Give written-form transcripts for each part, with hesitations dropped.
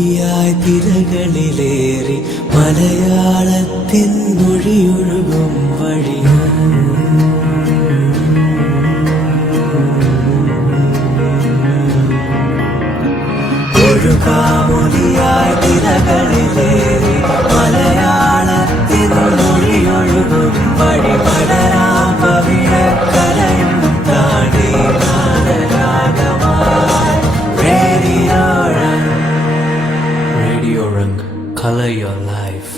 രുകാമൊലിയായി തിരകളിലേറി മലയാളത്തിൻ മൊഴിയൊഴുകും വഴിയും രുകാമൊലിയായി തിരകളിലേറി മലയാളത്തിൻ മൊഴിയൊഴുകും വഴി പടരാം പവിഴക്കരയും താണ്ടി Radio Rang, color your life.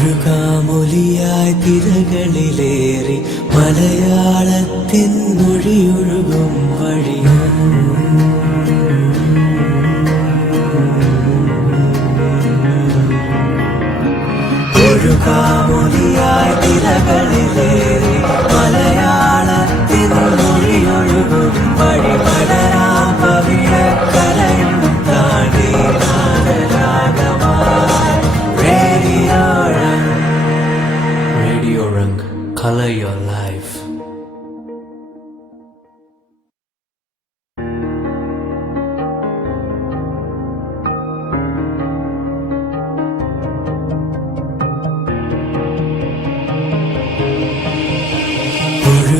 ൊഴുകാമൊലിയായി തിരകളിലേറി മലയാളത്തിൻ മൊഴിയൊഴുകും വഴിയും ൊഴുകാമൊലിയായി തിരകളിലേറി മലയാളത്തിൻ മൊഴിയൊഴുകും വഴി പടരാം പവിഴക്കരയും താണ്ടി Radio Rang, color your life.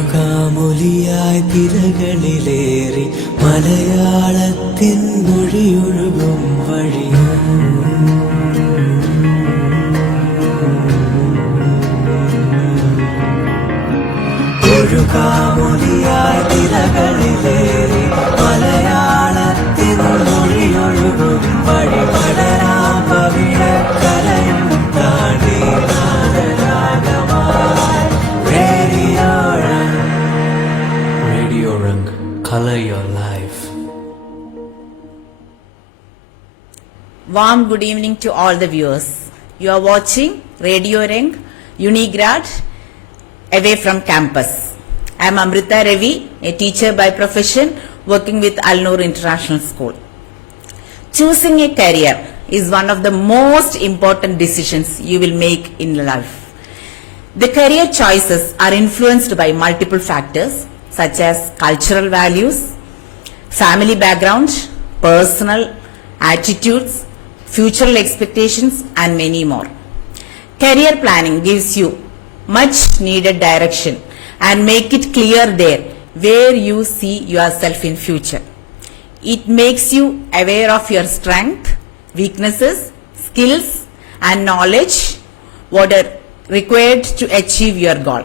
ൊഴുകാമൊലിയായി തിരകളിലേറി മലയാളത്തിൻ മൊഴിയൊഴുകും വഴിയും ൊഴുകാമൊലിയായി തിരകളിലേറി മലയാളത്തിൻ മൊഴിയൊഴുകും വഴി പടരാം പവിഴക്കരയും താണ്ടി Radio Rang, color your life. Warm good evening to all the viewers. You are watching Radio Rang, Unigrad, away from campus. I am Amrita Ravi, a teacher by profession working with Al-Noor International School. Choosing a career is one of the most important decisions you will make in life. The career choices are influenced by multiple factors such as cultural values, family background, personal attitudes, future expectations, and many more. Career planning gives you much needed direction and make it clear there where you see yourself in future. It makes you aware of your strength, weaknesses, skills, and knowledge what are required to achieve your goal.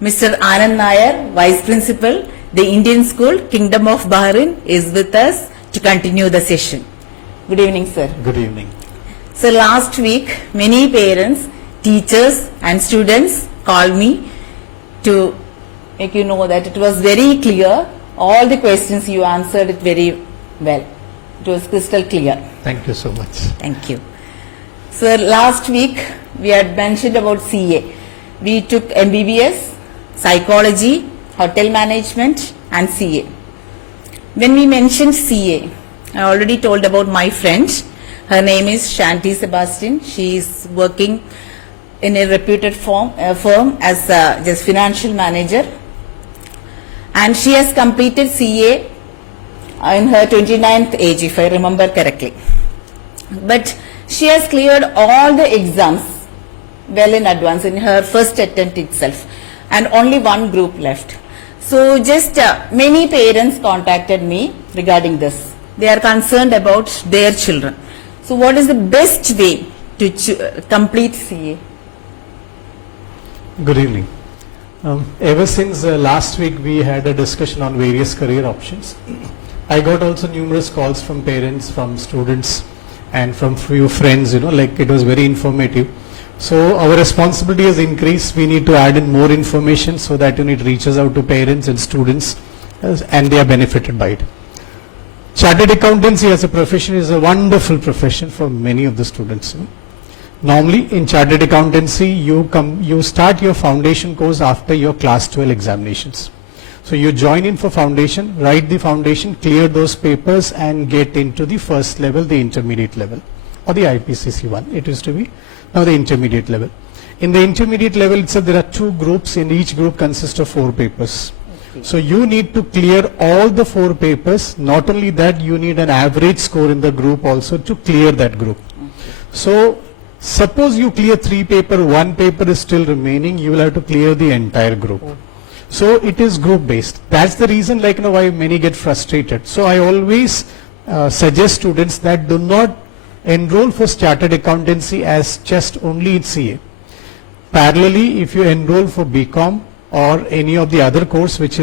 Mr. Anand Nair, Vice Principal, the Indian School, Kingdom of Bahrain, is with us to continue the session. Good evening, sir. Good evening. So last week, many parents, teachers, and students called me to make you know that it was very clear. All the questions you answered it very well. It was crystal clear. Thank you so much. Thank you. Sir, last week we had mentioned about CA. We took MBBS, psychology, hotel management, and CA. When we mentioned CA, I already told about my friend. Her name is Shanti Sebastian. She is working in a reputed firm as just financial manager, and she has completed CA in her 29th age, if I remember correctly. But she has cleared all the exams well in advance in her first attempt itself, and only one group left. So just many parents contacted me regarding this. They are concerned about their children. So what is the best way to complete CA? Good evening. Ever since last week we had a discussion on various career options. I got also numerous calls from parents, from students, and from few friends, like it was very informative. So our responsibility has increased. We need to add in more information so that it reaches out to parents and students and they are benefited by it. Chartered accountancy as a profession is a wonderful profession for many of the students. Normally in chartered accountancy you start your foundation course after your class 12 examinations. So you join in for foundation, write the foundation, clear those papers and get into the first level, the intermediate level, or the IPCC one. It is to be now the intermediate level. In the intermediate level itself, there are 2 groups, and each group consists of 4 papers. So you need to clear all the 4 papers. Not only that, you need an average score in the group also to clear that group. So suppose you clear 3 paper, 1 paper is still remaining, you will have to clear the entire group. So it is group based. That's the reason, like, why many get frustrated. So I always suggest students that do not enroll for chartered accountancy as just only in CA. Parallelly, if you enroll for BCom or any of the other course which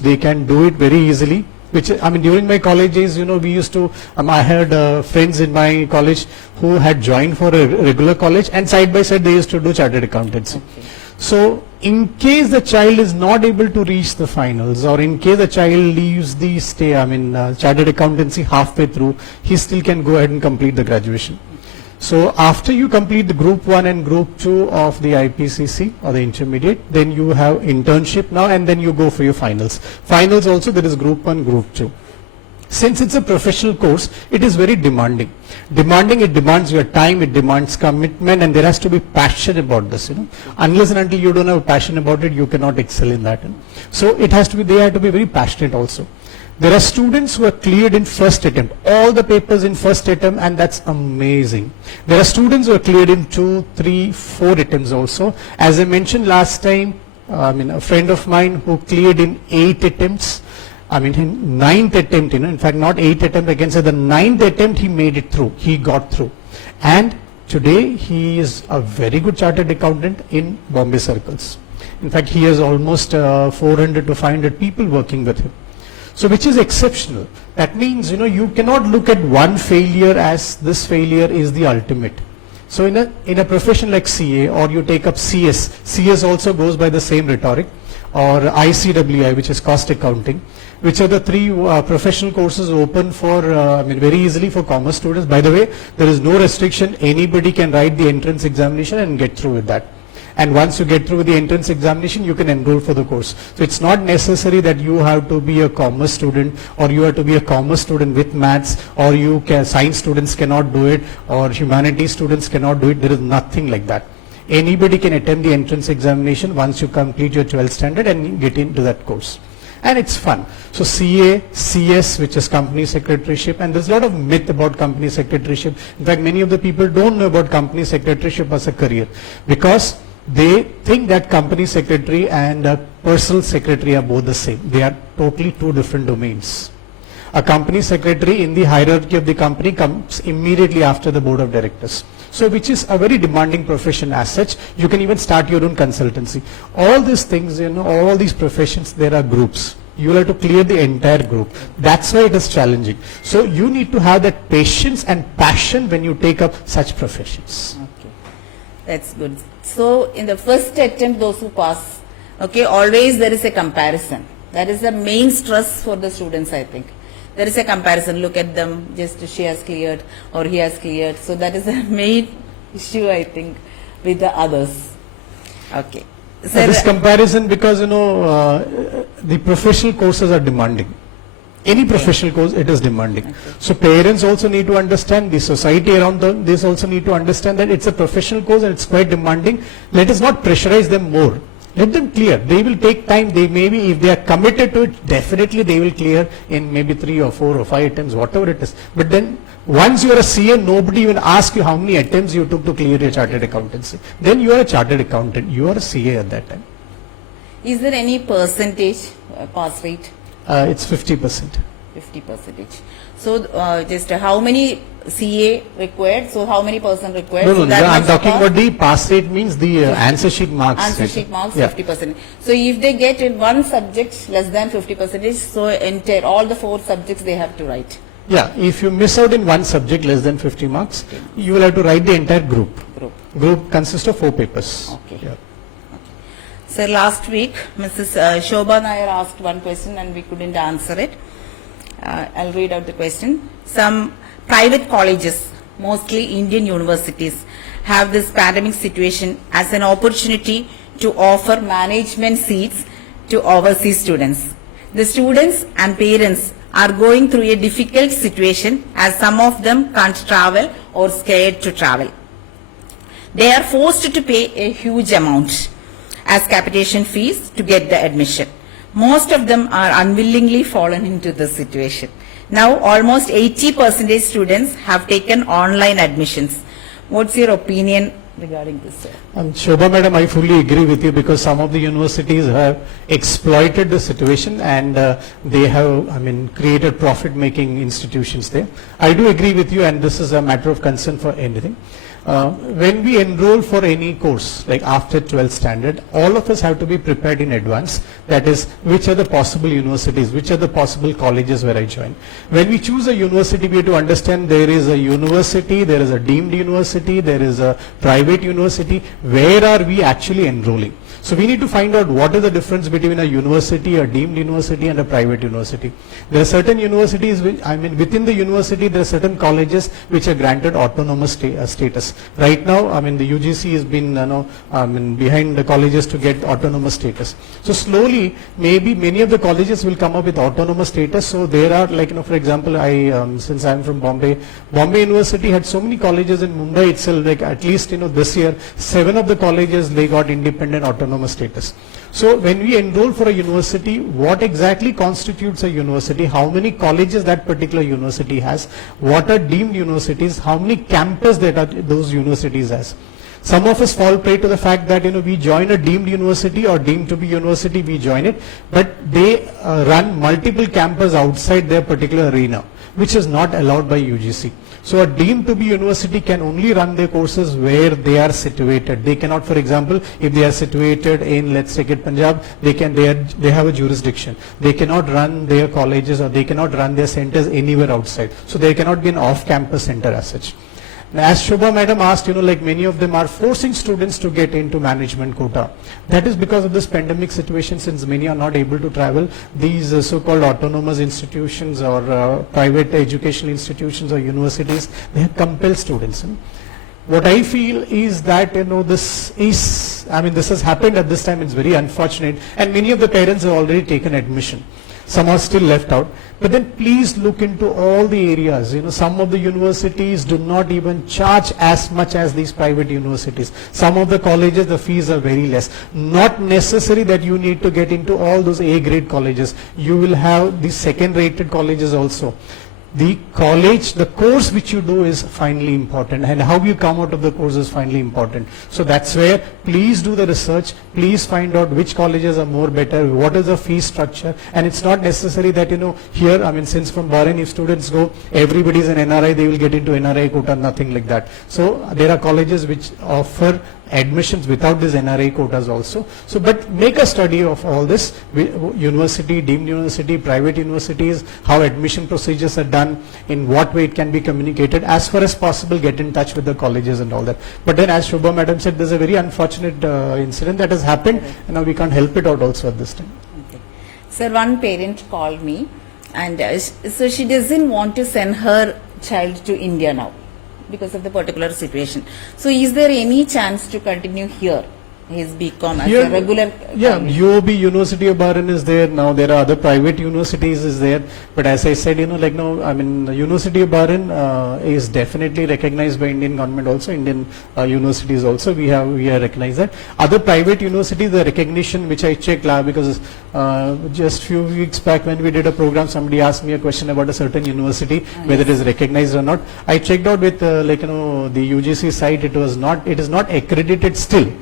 they can do it very easily, during my college days, we used to, I had friends in my college who had joined for a regular college, and side by side they used to do chartered accountancy. Okay. So in case the child is not able to reach the finals, or in case the child leaves the chartered accountancy halfway through, he still can go ahead and complete the graduation. So after you complete the group 1 and group 2 of the IPCC or the intermediate, then you have internship now, and then you go for your finals. Finals also, there is group 1, group 2. Since it's a professional course, it is very demanding. It demands your time, it demands commitment, and there has to be passion about this. Unless and until you don't have a passion about it, you cannot excel in that. So they have to be very passionate also. There are students who are cleared in first attempt, all the papers in first attempt, and that's amazing. There are students who are cleared in 2, 3, 4 attempts also. As I mentioned last time, a friend of mine who cleared in 8 attempts, in 9th attempt, in fact not 8th attempt, I can say the 9th attempt he made it through, he got through. And today he is a very good chartered accountant in Bombay circles. In fact, he has almost 400 to 500 people working with him. So which is exceptional. That means, you cannot look at one failure as this failure is the ultimate. So in a profession like CA, or you take up CS also goes by the same rhetoric, or ICWI, which is cost accounting, which are the 3 professional courses open for, very easily for commerce students. By the way, there is no restriction. Anybody can write the entrance examination and get through with that. And once you get through with the entrance examination, you can enroll for the course. So it's not necessary that you have to be a commerce student, or you have to be a commerce student with maths, or science students cannot do it, or humanities students cannot do it. There is nothing like that. Anybody can attempt the entrance examination once you complete your 12th standard and get into that course. And it's fun. So CA, CS, which is company secretaryship, and there's a lot of myth about company secretaryship. In fact, many of the people don't know about company secretaryship as a career, because they think that company secretary and personal secretary are both the same. They are totally 2 different domains. A company secretary in the hierarchy of the company comes immediately after the board of directors. So which is a very demanding profession as such. You can even start your own consultancy. All these things, all these professions, there are groups. You will have to clear the entire group. That's why it is challenging. So you need to have that patience and passion when you take up such professions. Okay, that's good. So in the first attempt, those who pass, always there is a comparison. That is the main stress for the students, I think. There is a comparison. Look at them, just she has cleared or he has cleared. So that is the main issue, I think, with the others. Okay. So this comparison, because the professional courses are demanding. Any professional course, it is demanding. Okay. So parents also need to understand, the society around them, they also need to understand that it's a professional course and it's quite demanding. Let us not pressurize them more. Let them clear. They will take time. They maybe, if they are committed to it, definitely they will clear in maybe 3 or 4 or 5 attempts, whatever it is. But then once you are a CA, nobody even asks you how many attempts you took to clear your chartered accountancy. Then you are a chartered accountant. You are a CA at that time. Is there any percentage pass rate? It's 50%. 50%. So just how many CA required? So how many % required? No, so I'm talking about the pass rate, means the answer sheet marks. Answer sheet marks, 50%. So if they get in one subject less than 50%, so entire all the 4 subjects they have to write. Yeah, if you miss out in one subject less than 50 marks, you will have to write the entire group. Group consists of 4 papers. Okay. Yeah. So last week, Mrs. Shobha Nair asked one question and we couldn't answer it. I'll read out the question. Some private colleges, mostly Indian universities, have this pandemic situation as an opportunity to offer management seats to overseas students. The students and parents are going through a difficult situation as some of them can't travel or scared to travel. They are forced to pay a huge amount as capitation fees to get the admission. Most of them are unwillingly fallen into this situation. Now almost 80% students have taken online admissions. What's your opinion regarding this, sir? Shobha Madam, I fully agree with you because some of the universities have exploited the situation and they have, created profit-making institutions there. I do agree with you, and this is a matter of concern for anything. When we enroll for any course, like after 12th standard, all of us have to be prepared in advance. That is, which are the possible universities, which are the possible colleges where I join. When we choose a university, we have to understand there is a university, there is a deemed university, there is a private university. Where are we actually enrolling? So we need to find out what is the difference between a university, a deemed university and a private university. There are certain universities, within the university there are certain colleges which are granted autonomous status. Right now, the UGC has been behind the colleges to get autonomous status. So slowly, maybe many of the colleges will come up with autonomous status. So there are, for example, since I am from Bombay University had so many colleges in Mumbai itself, like at least, this year, 7 of the colleges, they got independent autonomous status. So when we enroll for a university, what exactly constitutes a university, how many colleges that particular university has, what are deemed universities, how many campus that are those universities has. Some of us fall prey to the fact that we join a deemed university or deemed to be university, we join it, but they run multiple campus outside their particular arena, which is not allowed by UGC. So a deemed to be university can only run their courses where they are situated. They cannot, for example, if they are situated in, let's take it Punjab, they have a jurisdiction. They cannot run their colleges or they cannot run their centers anywhere outside. So there cannot be an off-campus center as such. As Shobha Madam asked, many of them are forcing students to get into management quota. That is because of this pandemic situation, since many are not able to travel. These so-called autonomous institutions or private educational institutions or universities, they have compelled students. What I feel is that, this has happened at this time, it's very unfortunate, and many of the parents have already taken admission. Some are still left out. But then please look into all the areas. Some of the universities do not even charge as much as these private universities. Some of the colleges, the fees are very less. Not necessary that you need to get into all those A-grade colleges. You will have the second-rated colleges also. The college, the course which you do is finally important, and how you come out of the course is finally important. So that's where please do the research, please find out which colleges are more better, what is the fee structure, and it's not necessary that here, since from Bahrain if students go, everybody is an NRI, they will get into NRI quota, nothing like that. So there are colleges which offer admissions without these NRI quotas also. So, but make a study of all this, university, deemed university, private universities, how admission procedures are done, in what way it can be communicated. As far as possible, get in touch with the colleges and all that. But then, as Shobha Madam said, there's a very unfortunate incident that has happened, and now we can't help it out also at this time. Okay. Sir, one parent called me, and so she doesn't want to send her child to India now, because of the particular situation. So is there any chance to continue here, his BCom as a regular? Yeah, UOB, University of Bahrain is there now. There are other private universities is there. But as I said, the University of Bahrain is definitely recognized by Indian government also, Indian universities also. We are recognized that. Other private universities, the recognition which I checked because just few weeks back when we did a program, somebody asked me a question about a certain university, whether it is recognized or not. I checked out with the UGC site, it is not accredited still.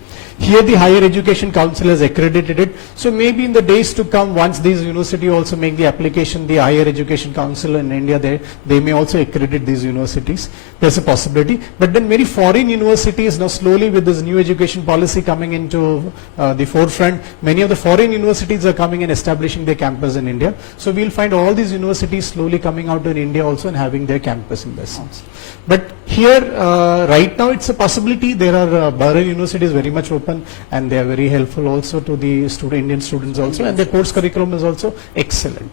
Here the Higher Education Council has accredited it. So maybe in the days to come, once these universities also make the application, the Higher Education Council in India, they may also accredit these universities. There's a possibility. But then many foreign universities now slowly with this new education policy coming into the forefront, many of the foreign universities are coming and establishing their campus in India. So we'll find all these universities slowly coming out in India also and having their campus in this sense. But here, right now it's a possibility. There are Bahrain universities very much open, and they are very helpful also to the Indian students also, and the course curriculum is also excellent.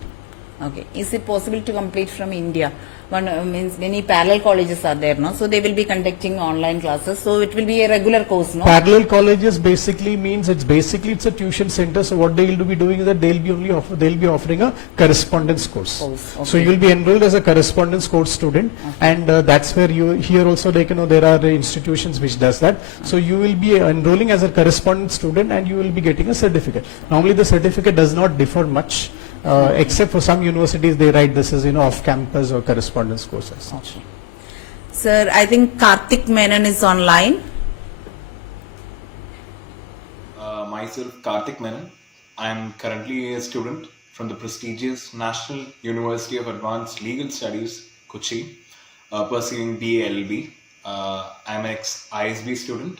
Okay. Is it possible to complete from India one means many parallel colleges are there, no? So they will be conducting online classes. So it will be a regular course, no? Parallel colleges basically means it's a tuition center. So what they will be doing is that they'll be offering a correspondence course. Course, So okay. you'll be enrolled as a correspondence course student, and that's where you here also there are institutions which does that. So you will be enrolling as a correspondence student, and you will be getting a certificate. Normally the certificate does not differ much. Except for some universities, they write this is off-campus or correspondence courses. Okay. Sir, I think Karthik Menon is online. Myself, Karthik Menon. I am currently a student from the prestigious National University of Advanced Legal Studies, Kochi, pursuing BA LLB. I am an ex-ISB student.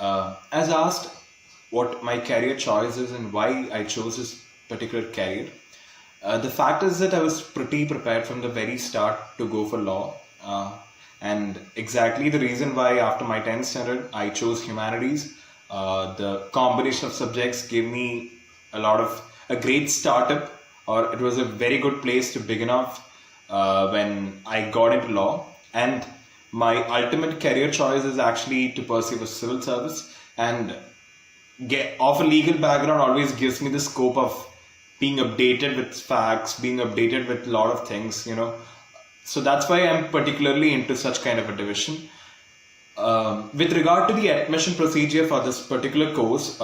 As asked what my career choice is and why I chose this particular career, the fact is that I was pretty prepared from the very start to go for law, and exactly the reason why after my 10th standard I chose humanities. The combination of subjects gave me a great startup, or it was a very good place to begin off when I got into law. And my ultimate career choice is actually to pursue a civil service, and of a legal background always gives me the scope of being updated with facts, being updated with a lot of things, So that's why I'm particularly into such kind of a division. With regard to the admission procedure for this particular course,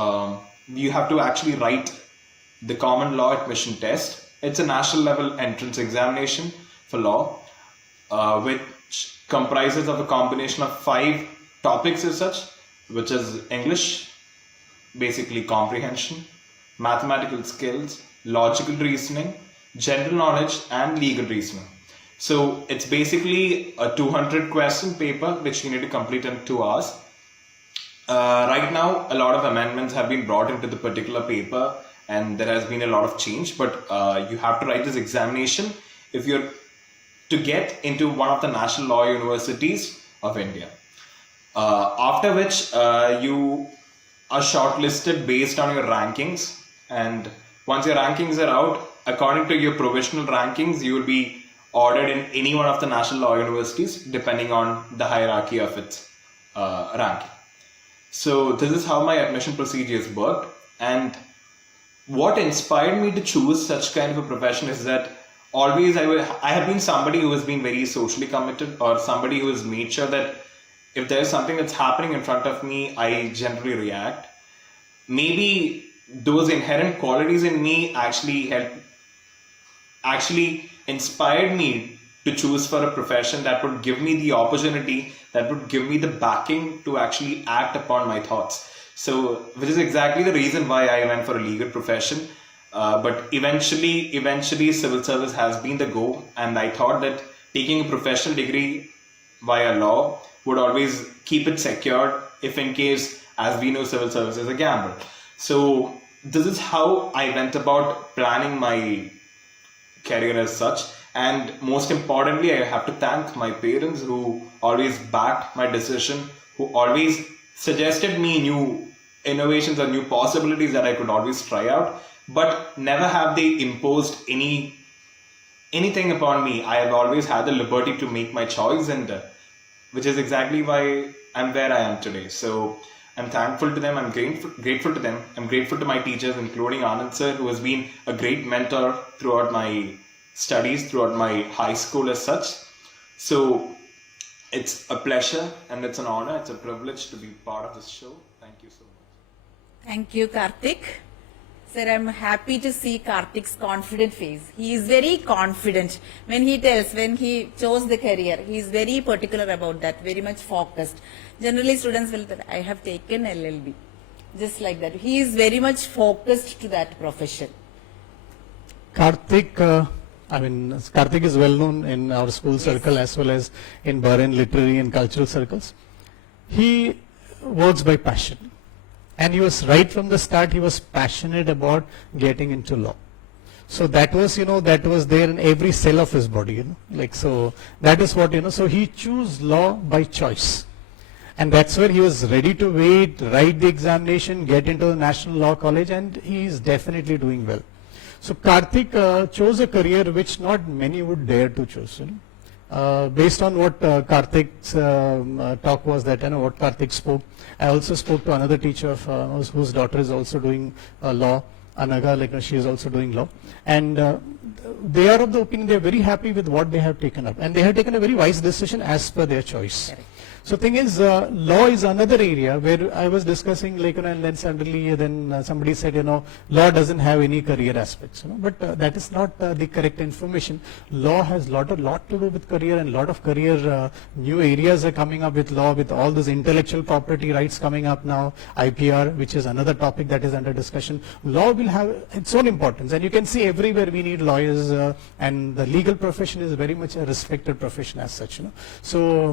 you have to actually write the common law admission test. It's a national level entrance examination for law, which comprises of a combination of 5 topics as such, which is English, basically comprehension, mathematical skills, logical reasoning, general knowledge, and legal reasoning. So it's basically a 200 question paper which you need to complete in 2 hours. Right now, a lot of amendments have been brought into the particular paper, and there has been a lot of change, but you have to write this examination if you're to get into one of the national law universities of India. After which you are shortlisted based on your rankings, and once your rankings are out, according to your provisional rankings, you will be ordered in any one of the national law universities depending on the hierarchy of its ranking. So this is how my admission procedures worked, and what inspired me to choose such kind of a profession is that always I have been somebody who has been very socially committed, or somebody who has made sure that if there is something that's happening in front of me, I generally react. Maybe those inherent qualities in me actually inspired me to choose for a profession that would give me the opportunity, that would give me the backing to actually act upon my thoughts. So, which is exactly the reason why I went for a legal profession. But eventually civil service has been the goal, and I thought that taking a professional degree via law would always keep it secured, if in case, as we know, civil service is a gamble. So this is how I went about planning my career as such. And most importantly, I have to thank my parents who always backed my decision, who always suggested me new innovations or new possibilities that I could always try out, but never have they imposed anything upon me. I have always had the liberty to make my choice, and which is exactly why I'm where I am today. So I'm thankful to them. I'm grateful to them. I'm grateful to my teachers, including Anand sir, who has been a great mentor throughout my studies, throughout my high school as such. So it's a pleasure and it's an honor. It's a privilege to be part of this show. Thank you so much. Thank you, Karthik. Sir, I'm happy to see Karthik's confident face. He is very confident. When he chose the career, he is very particular about that, very much focused. Generally, students will tell, I have taken LLB. Just like that. He is very much focused to that profession. Karthik is well known in our school circle as well as in Bahrain literary and cultural circles. He works by passion. And he was right from the start, he was passionate about getting into law. So that was, that was there in every cell of his body, so that is what, so he chose law by choice. And that's where he was ready to wait, write the examination, get into the National Law College, and he is definitely doing well. So Karthik chose a career which not many would dare to choose. Based on what Karthik's talk was, that what Karthik spoke, I also spoke to another teacher of, whose daughter is also doing law, Anaga, like she is also doing law, and they are of the opinion they are very happy with what they have taken up, and they have taken a very wise decision as per their choice. Correct. So thing is, law is another area where I was discussing, like, and then suddenly somebody said, law doesn't have any career aspects, but that is not the correct information. Law has lot to do with career, and lot of career new areas are coming up with law, with all those intellectual property rights coming up now, IPR, which is another topic that is under discussion. Law will have its own importance, and you can see everywhere we need lawyers, and the legal profession is very much a respected profession as such. So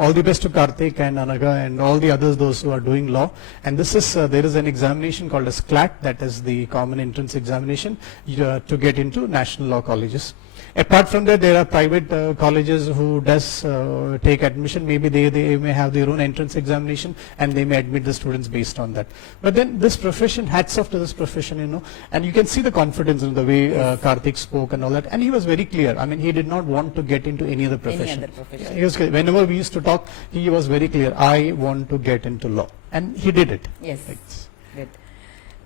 all the best to Karthik and Anaga and all the others, those who are doing law. And this is there is an examination called as CLAT, that is the common entrance examination to get into national law colleges. Apart from that, there are private colleges who does take admission. Maybe they may have their own entrance examination, and they may admit the students based on that. But then this profession, hats off to this profession, and you can see the confidence in the way Karthik spoke and all that. And he was very clear. I mean, he did not want to get into any other profession. Any other profession. Yeah, he was clear. Whenever we used to talk, he was very clear. I want to get into law, and he did it. Yes. Right. Good.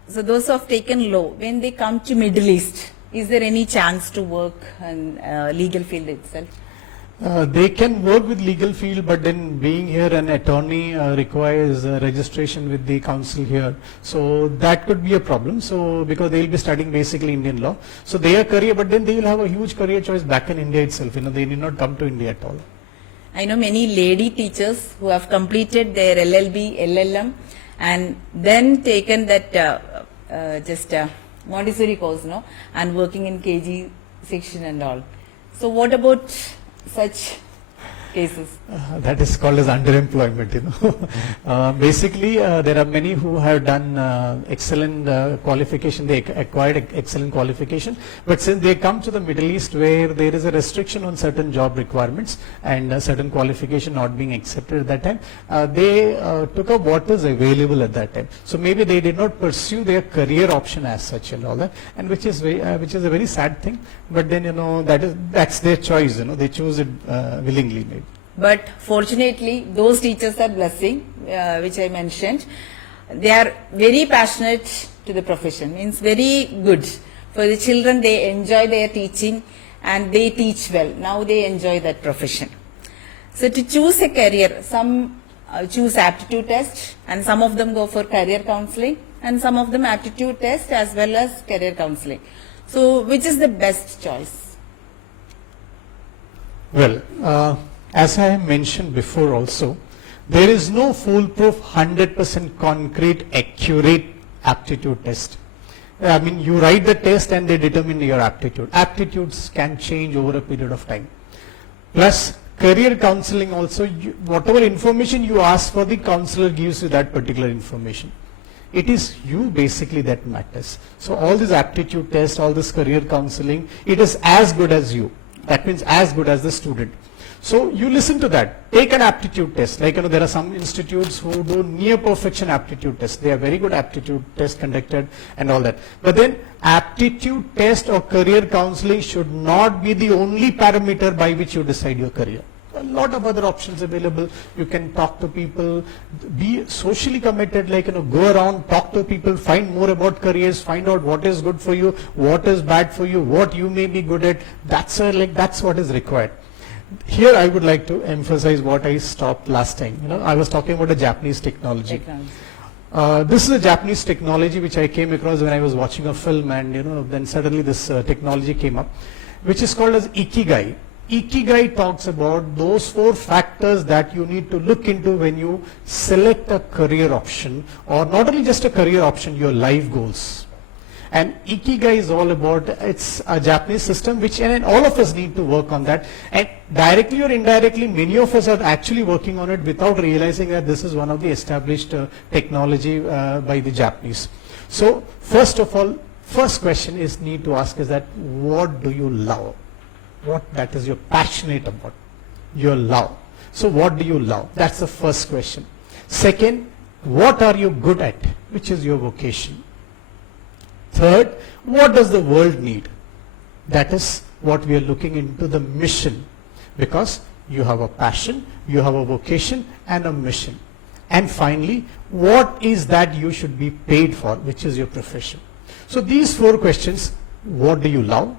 So those who have taken law, when they come to Middle East, is there any chance to work in legal field itself? They can work with legal field, but then being here an attorney requires registration with the council here. So that could be a problem. So because they will be studying basically Indian law. So their career, but then they will have a huge career choice back in India itself. They need not come to India at all. I know many lady teachers who have completed their LLB, LLM, and then taken that Montessori course, and working in KG section and all. So what about such cases? That is called as underemployment, Basically, there are many who have done excellent qualification, they acquired excellent qualification, but since they come to the Middle East where there is a restriction on certain job requirements and certain qualification not being accepted at that time, they took up what was available at that time. So maybe they did not pursue their career option as such and all that, and which is a very sad thing. But then that's their choice. They choose it willingly, maybe. But fortunately, those teachers are blessing, which I mentioned. They are very passionate to the profession. Means very good for the children. They enjoy their teaching and they teach well. Now they enjoy that profession. So to choose a career, some choose aptitude test, and some of them go for career counseling, and some of them aptitude test as well as career counseling. So which is the best choice? Well, as I have mentioned before also, there is no foolproof 100% concrete accurate aptitude test. I mean, you write the test and they determine your aptitude. Aptitudes can change over a period of time. Plus, career counseling also, whatever information you ask for, the counselor gives you that particular information. It is you basically that matters. So all this aptitude test, all this career counseling, it is as good as you. That means as good as the student. So you listen to that. Take an aptitude test. Like, there are some institutes who do near perfection aptitude test. They are very good aptitude test conducted and all that. But then aptitude test or career counseling should not be the only parameter by which you decide your career. A lot of other options available. You can talk to people, be socially committed, like, go around, talk to people, find more about careers, find out what is good for you, what is bad for you, what you may be good at. That's what is required. Here I would like to emphasize what I stopped last time. I was talking about a Japanese technology. This is a Japanese technology which I came across when I was watching a film, and then suddenly this technology came up, which is called as Ikigai. Ikigai talks about those 4 factors that you need to look into when you select a career option, or not only just a career option, your life goals. And Ikigai is all about, it's a Japanese system which, and all of us need to work on that. And directly or indirectly, many of us are actually working on it without realizing that this is one of the established technology by the Japanese. So first of all, first question is need to ask is that, what do you love? What that is you're passionate about? Your love. So what do you love? That's the first question. Second, what are you good at? Which is your vocation? Third, what does the world need? That is what we are looking into, the mission. because you have a passion, you have a vocation and a mission. And finally, what is that you should be paid for, which is your profession? So these 4 questions: what do you love?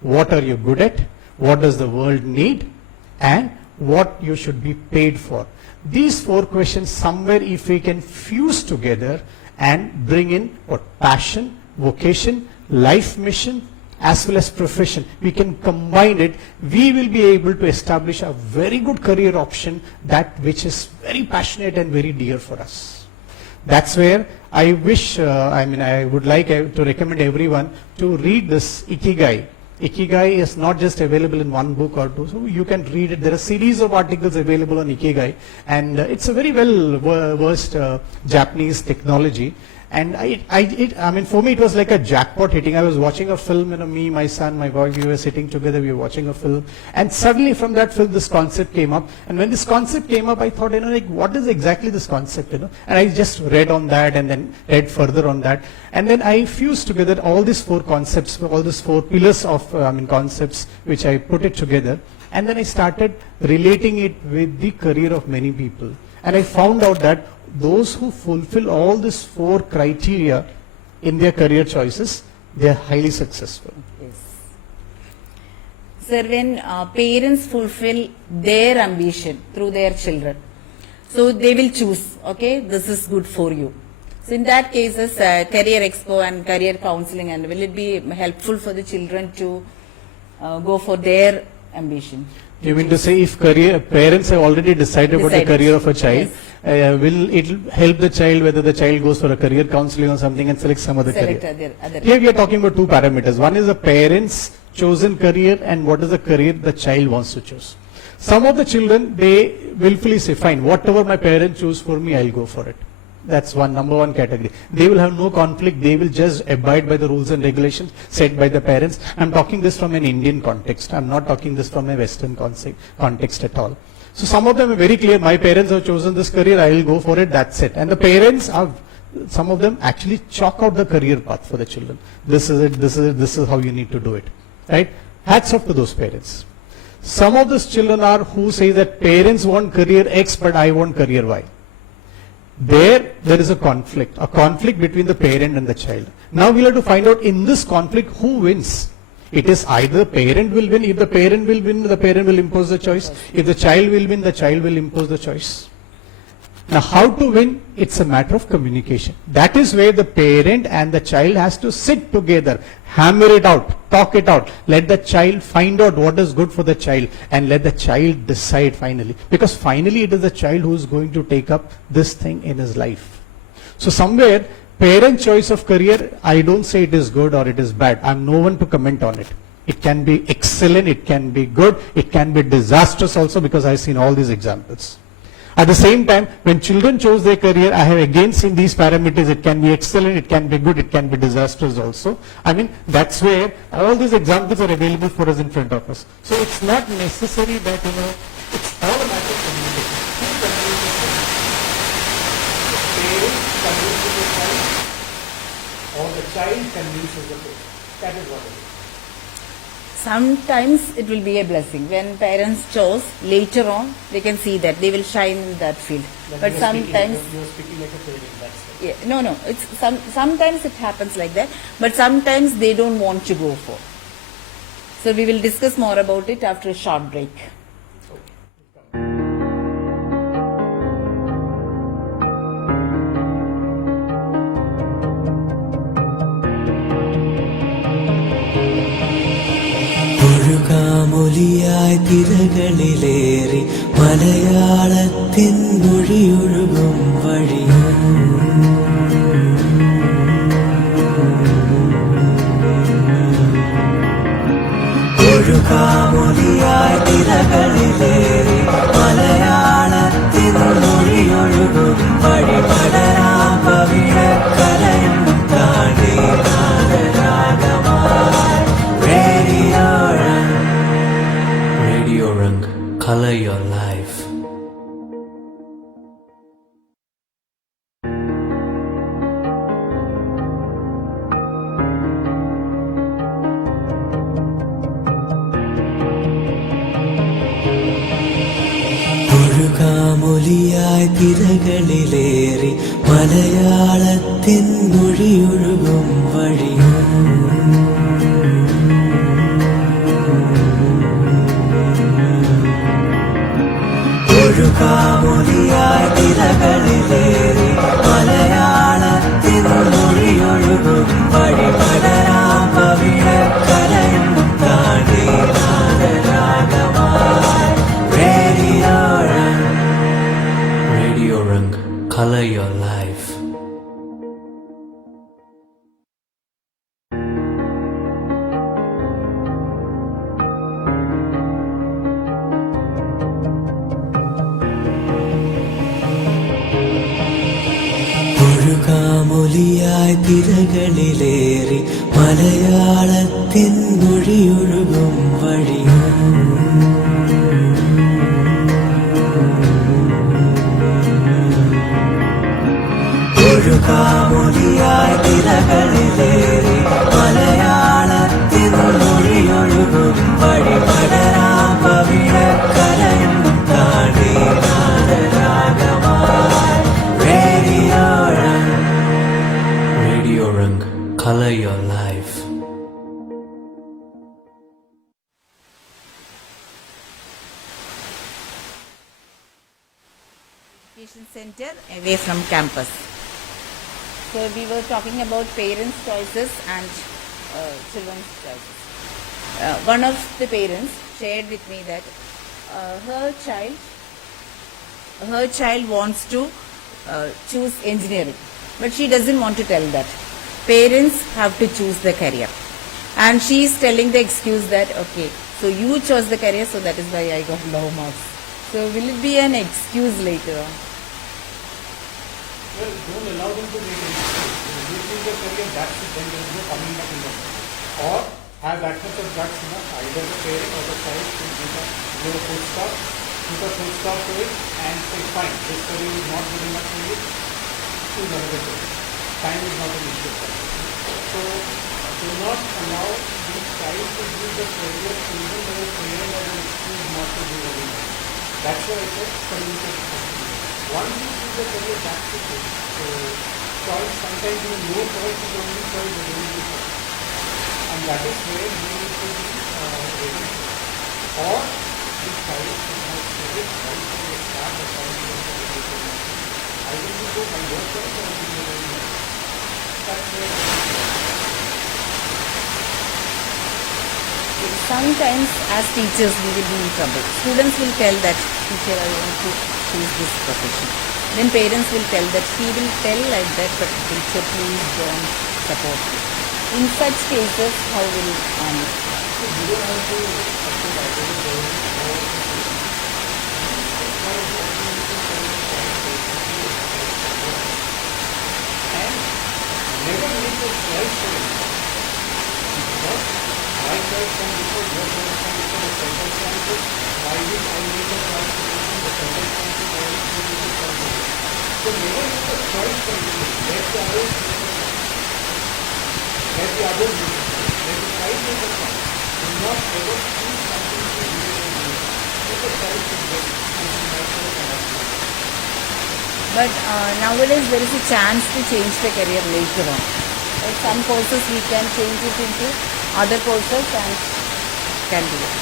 What are you good at? What does the world need? And what you should be paid for. These 4 questions, somewhere if we can fuse together and bring in what passion, vocation, life mission, as well as profession, we can combine it, we will be able to establish a very good career option, that which is very passionate and very dear for us. That's where I wish, I would like to recommend everyone to read this Ikigai. Ikigai is not just available in one book or two, so you can read it. There are a series of articles available on Ikigai, and it's a very well versed Japanese technology. And for me, it was like a jackpot hitting. I was watching a film, me, my son, my wife, we were sitting together, we were watching a film. And suddenly from that film, this concept came up. And when this concept came up, I thought, what is exactly this concept, And I just read on that and then read further on that. And then I fused together all these 4 concepts, all these 4 pillars of, concepts, which I put it together. And then I started relating it with the career of many people. And I found out that those who fulfill all these 4 criteria in their career choices, they are highly successful. Yes. Sir, when parents fulfill their ambition through their children, so they will choose, okay, this is good for you. So in that cases, career expo and career counseling, and will it be helpful for the children to go for their ambition? You mean to say if parents have already decided about the career of a child, will it help the child whether the child goes for a career counseling or something and select some other career? Here we are talking about 2 parameters. One is the parents' chosen career and what is the career the child wants to choose. Some of the children, they willfully say, fine, whatever my parents choose for me, I'll go for it. That's number one category. They will have no conflict. They will just abide by the rules and regulations set by the parents. I'm talking this from an Indian context. I'm not talking this from a Western context at all. So some of them are very clear. My parents have chosen this career. I will go for it. That's it. And the parents some of them actually chalk out the career path for the children. This is it. This is it. This is how you need to do it. Right? Hats off to those parents. Some of those children are who say that parents want career X, but I want career Y. There is a conflict between the parent and the child. Now we'll have to find out in this conflict who wins. It is either parent will win. If the parent will win, the parent will impose the choice. If the child will win, the child will impose the choice. Now how to win? It's a matter of communication. That is where the parent and the child has to sit together, hammer it out, talk it out. Let the child find out what is good for the child and let the child decide finally. Because finally it is the child who is going to take up this thing in his life. So somewhere, parent choice of career, I don't say it is good or it is bad. I'm no one to comment on it. It can be excellent, it can be good, it can be disastrous also, because I've seen all these examples. At the same time, when children chose their career, I have again seen these parameters. It can be excellent, it can be good, it can be disastrous also. That's where all these examples are available for us in front of us. So it's not necessary that, it's all a matter of communication. Who convinces the parent? The parent convinces the child, or the child convinces the parent. That is what it is. Sometimes it will be a blessing. When parents chose, later on, they can see that they will shine in that field. But sometimes you are speaking like a parent. That's it. yeah, no. It's sometimes it happens like that. But sometimes they don't want to go for. So we will discuss more about it after a short break. ഒഴുകാമൊലിയായി തിരകളിലേറി മലയാളത്തിൻ മൊഴിയൊഴുകും വഴിയും ഒഴുകാമൊലിയായി തിരകളിലേറി മലയാളത്തിൻ മൊഴിയൊഴുകും വഴി പടരാം പവിഴക്കലയും താണ്ടി Radio Rung, color your life. മൊഴിയായി തിരകളിലേറി മലയാളത്തിൻ മൊഴിയൊഴുകും വഴിയും ഒഴുകാമൊഴിയായി തിരകളിലേറി മലയാളത്തിൻ മൊഴിയൊഴുകും വഴി പടരാം പവിഴക്കരയും താണ്ടി നാദരാഗമായി Radio Rang. Radio Rang, color your life. ഒഴുകാമൊലിയായി തിരകളിലേറി മലയാളത്തിൻ മൊഴിയൊഴുകും വഴിയും ഒഴുകാമൊലിയായി തിരകളിലേറി മലയാളത്തിൻ മൊഴിയൊഴുകും വഴി പടരാം പവിഴക്കരയും താണ്ടി നാദരാഗമായി Radio Rang. Radio Rang, color your life. Education Center away from campus. So we were talking about parents' choices and children's choices. One of the parents shared with me that her child wants to choose engineering, but she doesn't want to tell that. Parents have to choose the career, and she is telling the excuse that okay, so you chose the career, so that is why I got low marks. So will it be an excuse later on? Well, don't allow them to make any mistakes. If you choose a career, that's it, then there is no coming back in them. Or have that much of guts enough, either the parent or the child to give a full stop to it and say, fine, this career is not good enough for you, choose another career. Time is not an issue for you. So, do not allow the child to do the career even though the parent has an excuse not to do very well. That's why I said communication. Once you choose the career, that's it. So, choice, sometimes even no choice is the only choice, but only the choice. And that is where you need to be ready. Or the child should have said it right from the start, the child should have said it. I will go by your choice or I will go by yours. That's where Sometimes as teachers we will be in trouble. Students will tell that teacher I want to choose this profession. Then parents will tell that he will tell like that, but teacher please don't support me. In such cases, how will never make a choice for it. Because my choice comes before your choice comes before the circumstances. Why did I make a choice for the circumstances? Why did you make a choice for it? So never make a choice for it. Let the others make a choice. Let the others make a choice. Let the child make a choice. Do not ever choose something to do with you. Let the child think that this is my choice and I choose. But nowadays there is a chance to change the career later on. Some courses we can change it into other courses and can do it.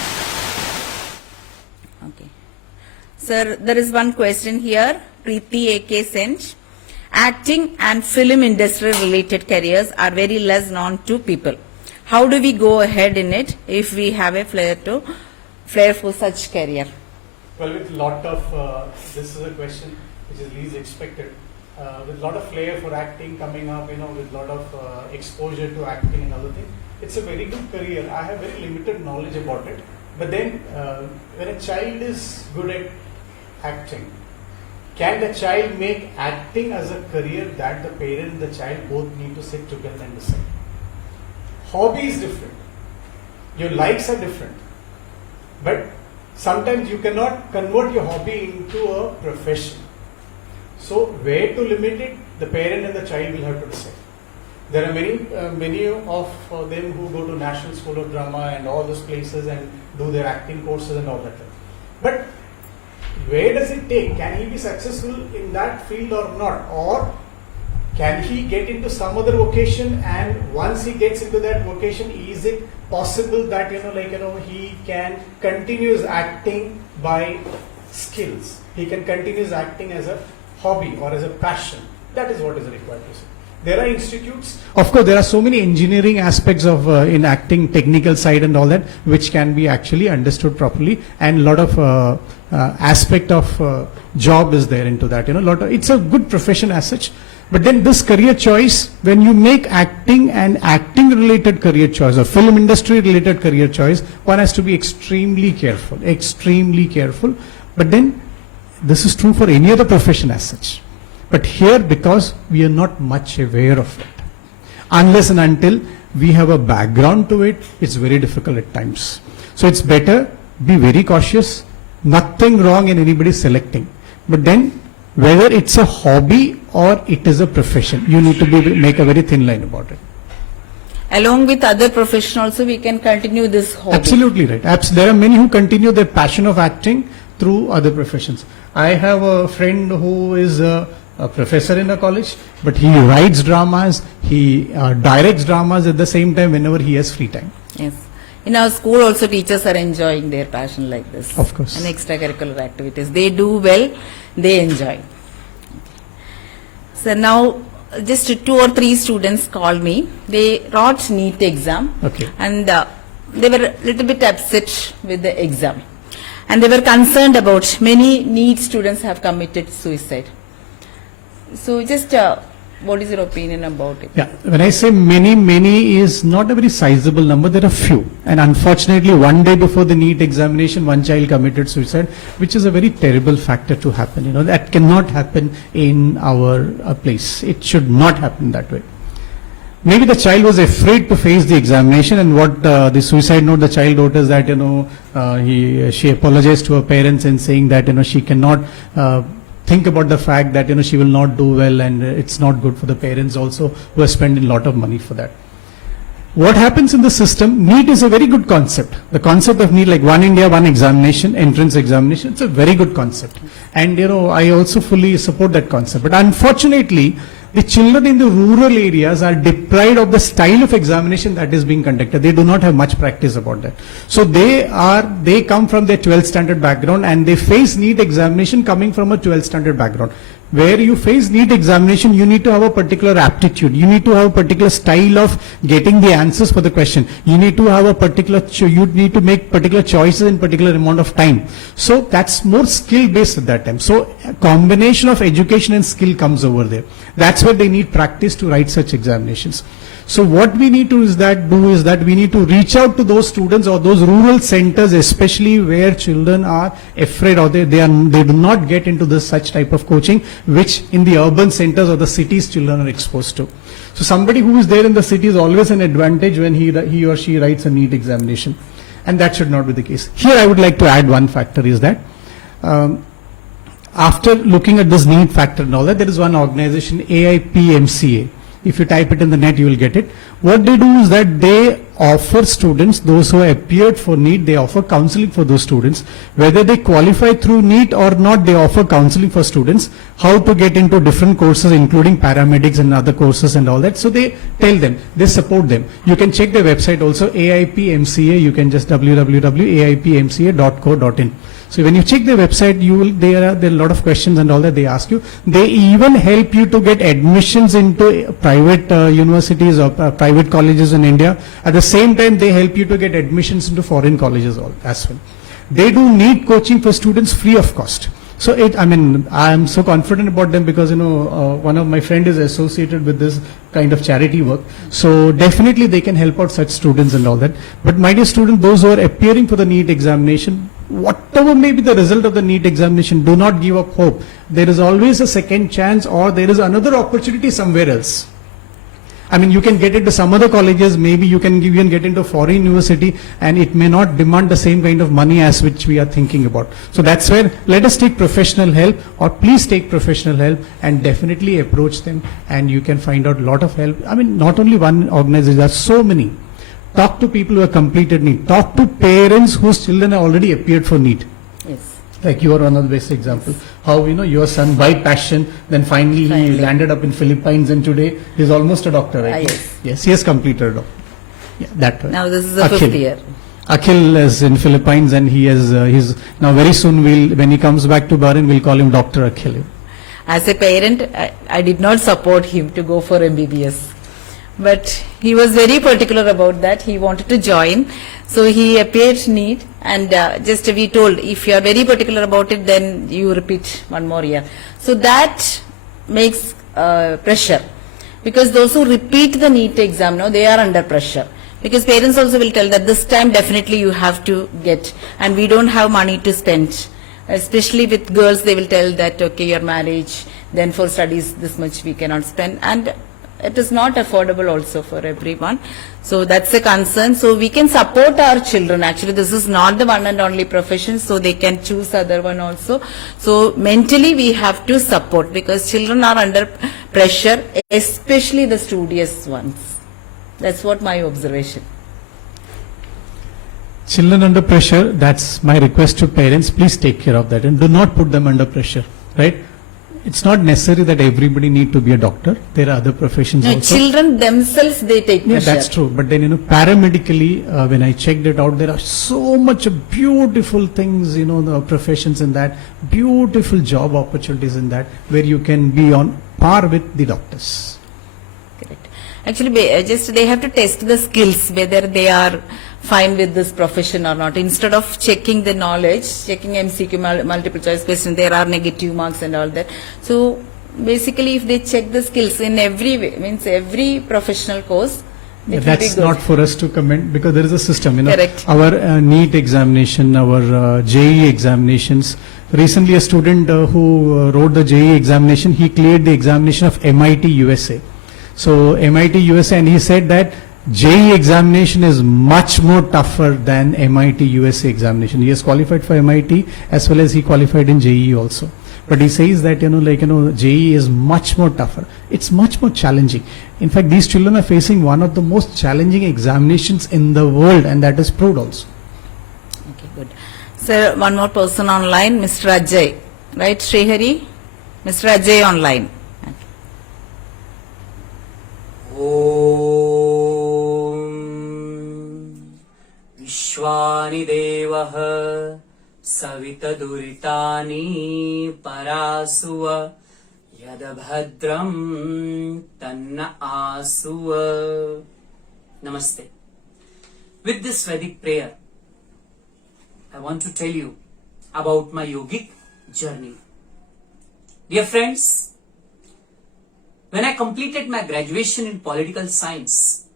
Okay. Sir, there is one question here. Preeti AK sent. Acting and film industry related careers are very less known to people. How do we go ahead in it if we have a flair for such career? Well, with lot of, this is a question which is least expected. With lot of flair for acting coming up, with lot of exposure to acting and other things, it's a very good career. I have very limited knowledge about it. But then, when a child is good at acting, can the child make acting as a career that the parent and the child both need to sit together and decide? Hobby is different. Your likes are different. But sometimes you cannot convert your hobby into a profession. So where to limit it, the parent and the child will have to decide. There are many of them who go to National School of Drama and all those places and do their acting courses and all that. But where does it take? Can he be successful in that field or not? Or can he get into some other vocation, and once he gets into that vocation, is it possible that he can continue his acting by skills? He can continue his acting as a hobby or as a passion. That is what is required to say. There are institutes. Of course, there are so many engineering aspects of in acting, technical side and all that, which can be actually understood properly, and a lot of aspect of job is there into that. It's a good profession as such. But then this career choice, when you make acting and acting related career choice or film industry related career choice, one has to be extremely careful. But then this is true for any other profession as such. But here, because we are not much aware of it, unless and until we have a background to it, it's very difficult at times. So it's better be very cautious. Nothing wrong in anybody selecting. But then whether it's a hobby or it is a profession, you need to make a very thin line about it. Along with other profession also, we can continue this hobby. Absolutely right. There are many who continue their passion of acting through other professions. I have a friend who is a professor in a college, but he writes dramas, he directs dramas at the same time whenever he has free time. Yes. In our school also, teachers are enjoying their passion like this. Of course. And extracurricular activities. They do well, they enjoy. So now, just 2 or 3 students called me. They wrote NEET exam. Okay. And they were a little bit upset with the exam. And they were concerned about many NEET students have committed suicide. So just what is your opinion about it? Yeah, when I say many is not a very sizable number. There are few, and unfortunately, one day before the NEET examination, one child committed suicide, which is a very terrible factor to happen. That cannot happen in our place. It should not happen that way. Maybe the child was afraid to face the examination, and what the suicide note the child wrote is that she apologized to her parents and saying that she cannot think about the fact that she will not do well, and it's not good for the parents also who are spending a lot of money for that. What happens in the system, NEET is a very good concept. The concept of NEET, like One India, One Examination, entrance examination, it's a very good concept. And I also fully support that concept. But unfortunately, the children in the rural areas are deprived of the style of examination that is being conducted. They do not have much practice about that. So they come from their 12th standard background, and they face NEET examination coming from a 12th standard background. Where you face NEET examination, you need to have a particular aptitude. You need to have a particular style of getting the answers for the question. You need to have you need to make particular choices in particular amount of time. So that's more skill based at that time. So a combination of education and skill comes over there. That's where they need practice to write such examinations. So what we need to do is that we need to reach out to those students or those rural centers, especially where children are afraid or they do not get into this such type of coaching, which in the urban centers or the cities children are exposed to. So somebody who is there in the city is always an advantage when he or she writes a NEET examination, and that should not be the case. Here I would like to add one factor is that after looking at this NEET factor and all that, there is one organization, AIPMCA. If you type it in the net, you will get it. What they do is that they offer students, those who have appeared for NEET, they offer counseling for those students. Whether they qualify through NEET or not, they offer counseling for students, how to get into different courses, including paramedics and other courses and all that. So they tell them, they support them. You can check their website also, AIPMCA. You can just www.aipmca.co.in. So when you check their website, there are a lot of questions and all that they ask you. They even help you to get admissions into private universities or private colleges in India. At the same time, they help you to get admissions into foreign colleges as well. They do NEET coaching for students free of cost. So I am so confident about them because, one of my friend is associated with this kind of charity work. So definitely they can help out such students and all that. But my dear student, those who are appearing for the NEET examination, whatever may be the result of the NEET examination, do not give up hope. There is always a second chance, or there is another opportunity somewhere else. You can get into some other colleges, maybe you can even get into a foreign university, and it may not demand the same kind of money as which we are thinking about. So that's where let us take professional help, or please take professional help and definitely approach them, and you can find out a lot of help. Not only one organization, there are so many. Talk to people who have completed NEET. Talk to parents whose children have already appeared for NEET. Yes. Like you are one of the best example. How your son by passion, then finally he landed up in Philippines, and today he's almost a doctor, right? Yes. Yes, he has completed a doctor. Yeah, that way. Now this is the fifth year. Akhil is in Philippines, and he's now very soon when he comes back to Bahrain, we'll call him Dr. Akhil. As a parent, I did not support him to go for MBBS. But he was very particular about that. He wanted to join. So he appeared neat, and just we told, if you are very particular about it, then you repeat one more year. So that makes pressure. Because those who repeat the NEET exam now, they are under pressure. Because parents also will tell that this time definitely you have to get, and we don't have money to spend. Especially with girls, they will tell that, okay, your marriage, then for studies this much we cannot spend, and it is not affordable also for everyone. So that's a concern. So we can support our children. Actually, this is not the one and only profession, so they can choose other one also. So mentally we have to support, because children are under pressure, especially the studious ones. That's what my observation. Children under pressure, that's my request to parents. Please take care of that and do not put them under pressure, right? It's not necessary that everybody need to be a doctor. There are other professions No, also. children themselves, they take Yeah, pressure. that's true. But then, paramedically, when I checked it out, there are so much beautiful things, the professions in that, beautiful job opportunities in that, where you can be on par with the doctors. Correct. Actually, just they have to test the skills, whether they are fine with this profession or not. Instead of checking the knowledge, checking MCQ multiple choice question, there are negative marks and all that. So basically, if they check the skills in every way, means every professional course, it will be That's good. not for us to comment, because there is a system. Correct. Our NEET examination, our JEE examinations. Recently, a student who wrote the JEE examination, he cleared the examination of MIT USA. So MIT USA, and he said that JEE examination is much more tougher than MIT USA examination. He has qualified for MIT as well as he qualified in JEE also. But he says that, JEE is much more tougher. It's much more challenging. In fact, these children are facing one of the most challenging examinations in the world, and that is proved also. Okay, good. Sir, one more person online, Mr. Ajay. Right, Srihari? Mr. Ajay online. ॐ विश्वानि देवः सवितदुरितानि परासुव यदभद्रं तन्न आसुव. Namaste. With this Vedic prayer, I want to tell you about my yogic journey. Dear friends, when I completed my graduation in political science,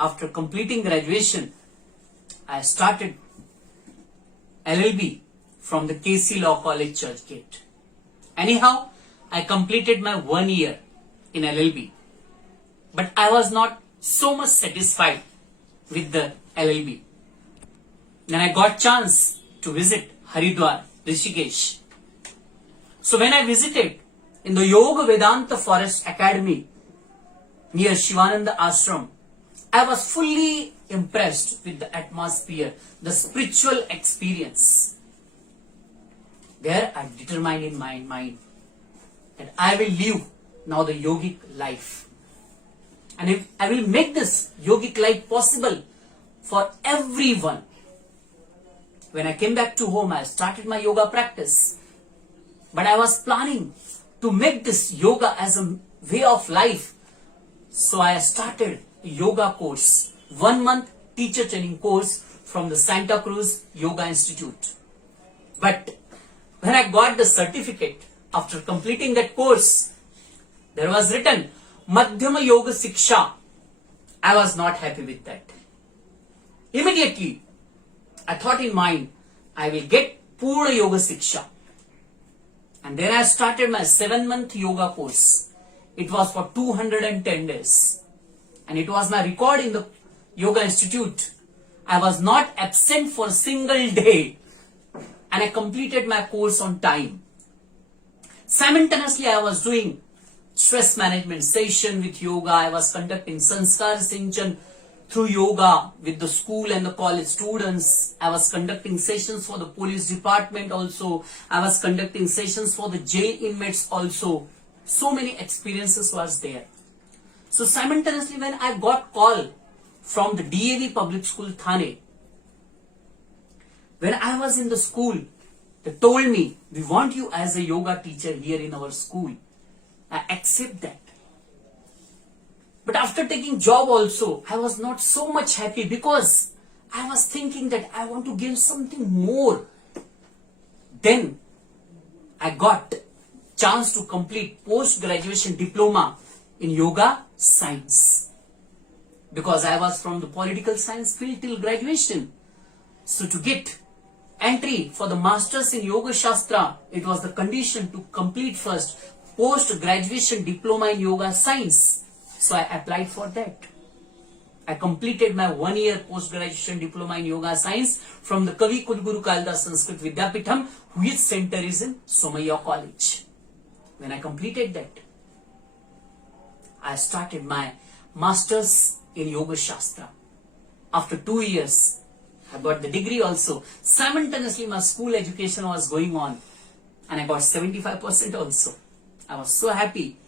after completing graduation, I started LLB from the KC Law College, Churchgate. Anyhow, I completed my 1 year in LLB. But I was not so much satisfied with the LLB. Then I got chance to visit Haridwar, Rishikesh. So when I visited in the Yoga Vedanta Forest Academy near Shivananda Ashram, I was fully impressed with the atmosphere, the spiritual experience. There I determined in my mind that I will live now the yogic life. And if I will make this yogic life possible for everyone. When I came back to home, I started my yoga practice. But I was planning to make this yoga as a way of life. So I started a yoga course, 1 month teacher training course from the Santa Cruz Yoga Institute. But when I got the certificate after completing that course, there was written Madhyama Yoga Siksha. I was not happy with that. Immediately, I thought in mind, I will get Purna Yoga Siksha. And then I started my 7-month yoga course. It was for 210 days. And it was my record in the Yoga Institute. I was not absent for a single day. And I completed my course on time. Simultaneously, I was doing stress management session with yoga. I was conducting Sanskar Sinchan through yoga with the school and the college students. I was conducting sessions for the police department also. I was conducting sessions for the jail inmates also. So many experiences was there. So simultaneously when I got call from the DAV Public School Thane, when I was in the school, they told me, we want you as a yoga teacher here in our school. I accept that. But after taking job also, I was not so much happy because I was thinking that I want to give something more. Then I got chance to complete post-graduation diploma in yoga science. Because I was from the political science field till graduation. So to get entry for the masters in Yoga Shastra, it was the condition to complete first post-graduation diploma in yoga science. So I applied for that. I completed my 1 year post-graduation diploma in yoga science from the Kavi Kulguru Kalidas Sanskrit Vidyapitham, which center is in Somaiya College. When I completed that, I started my masters in Yoga Shastra. After 2 years, I got the degree also. Simultaneously, my school education was going on and I got 75% also. I was so happy.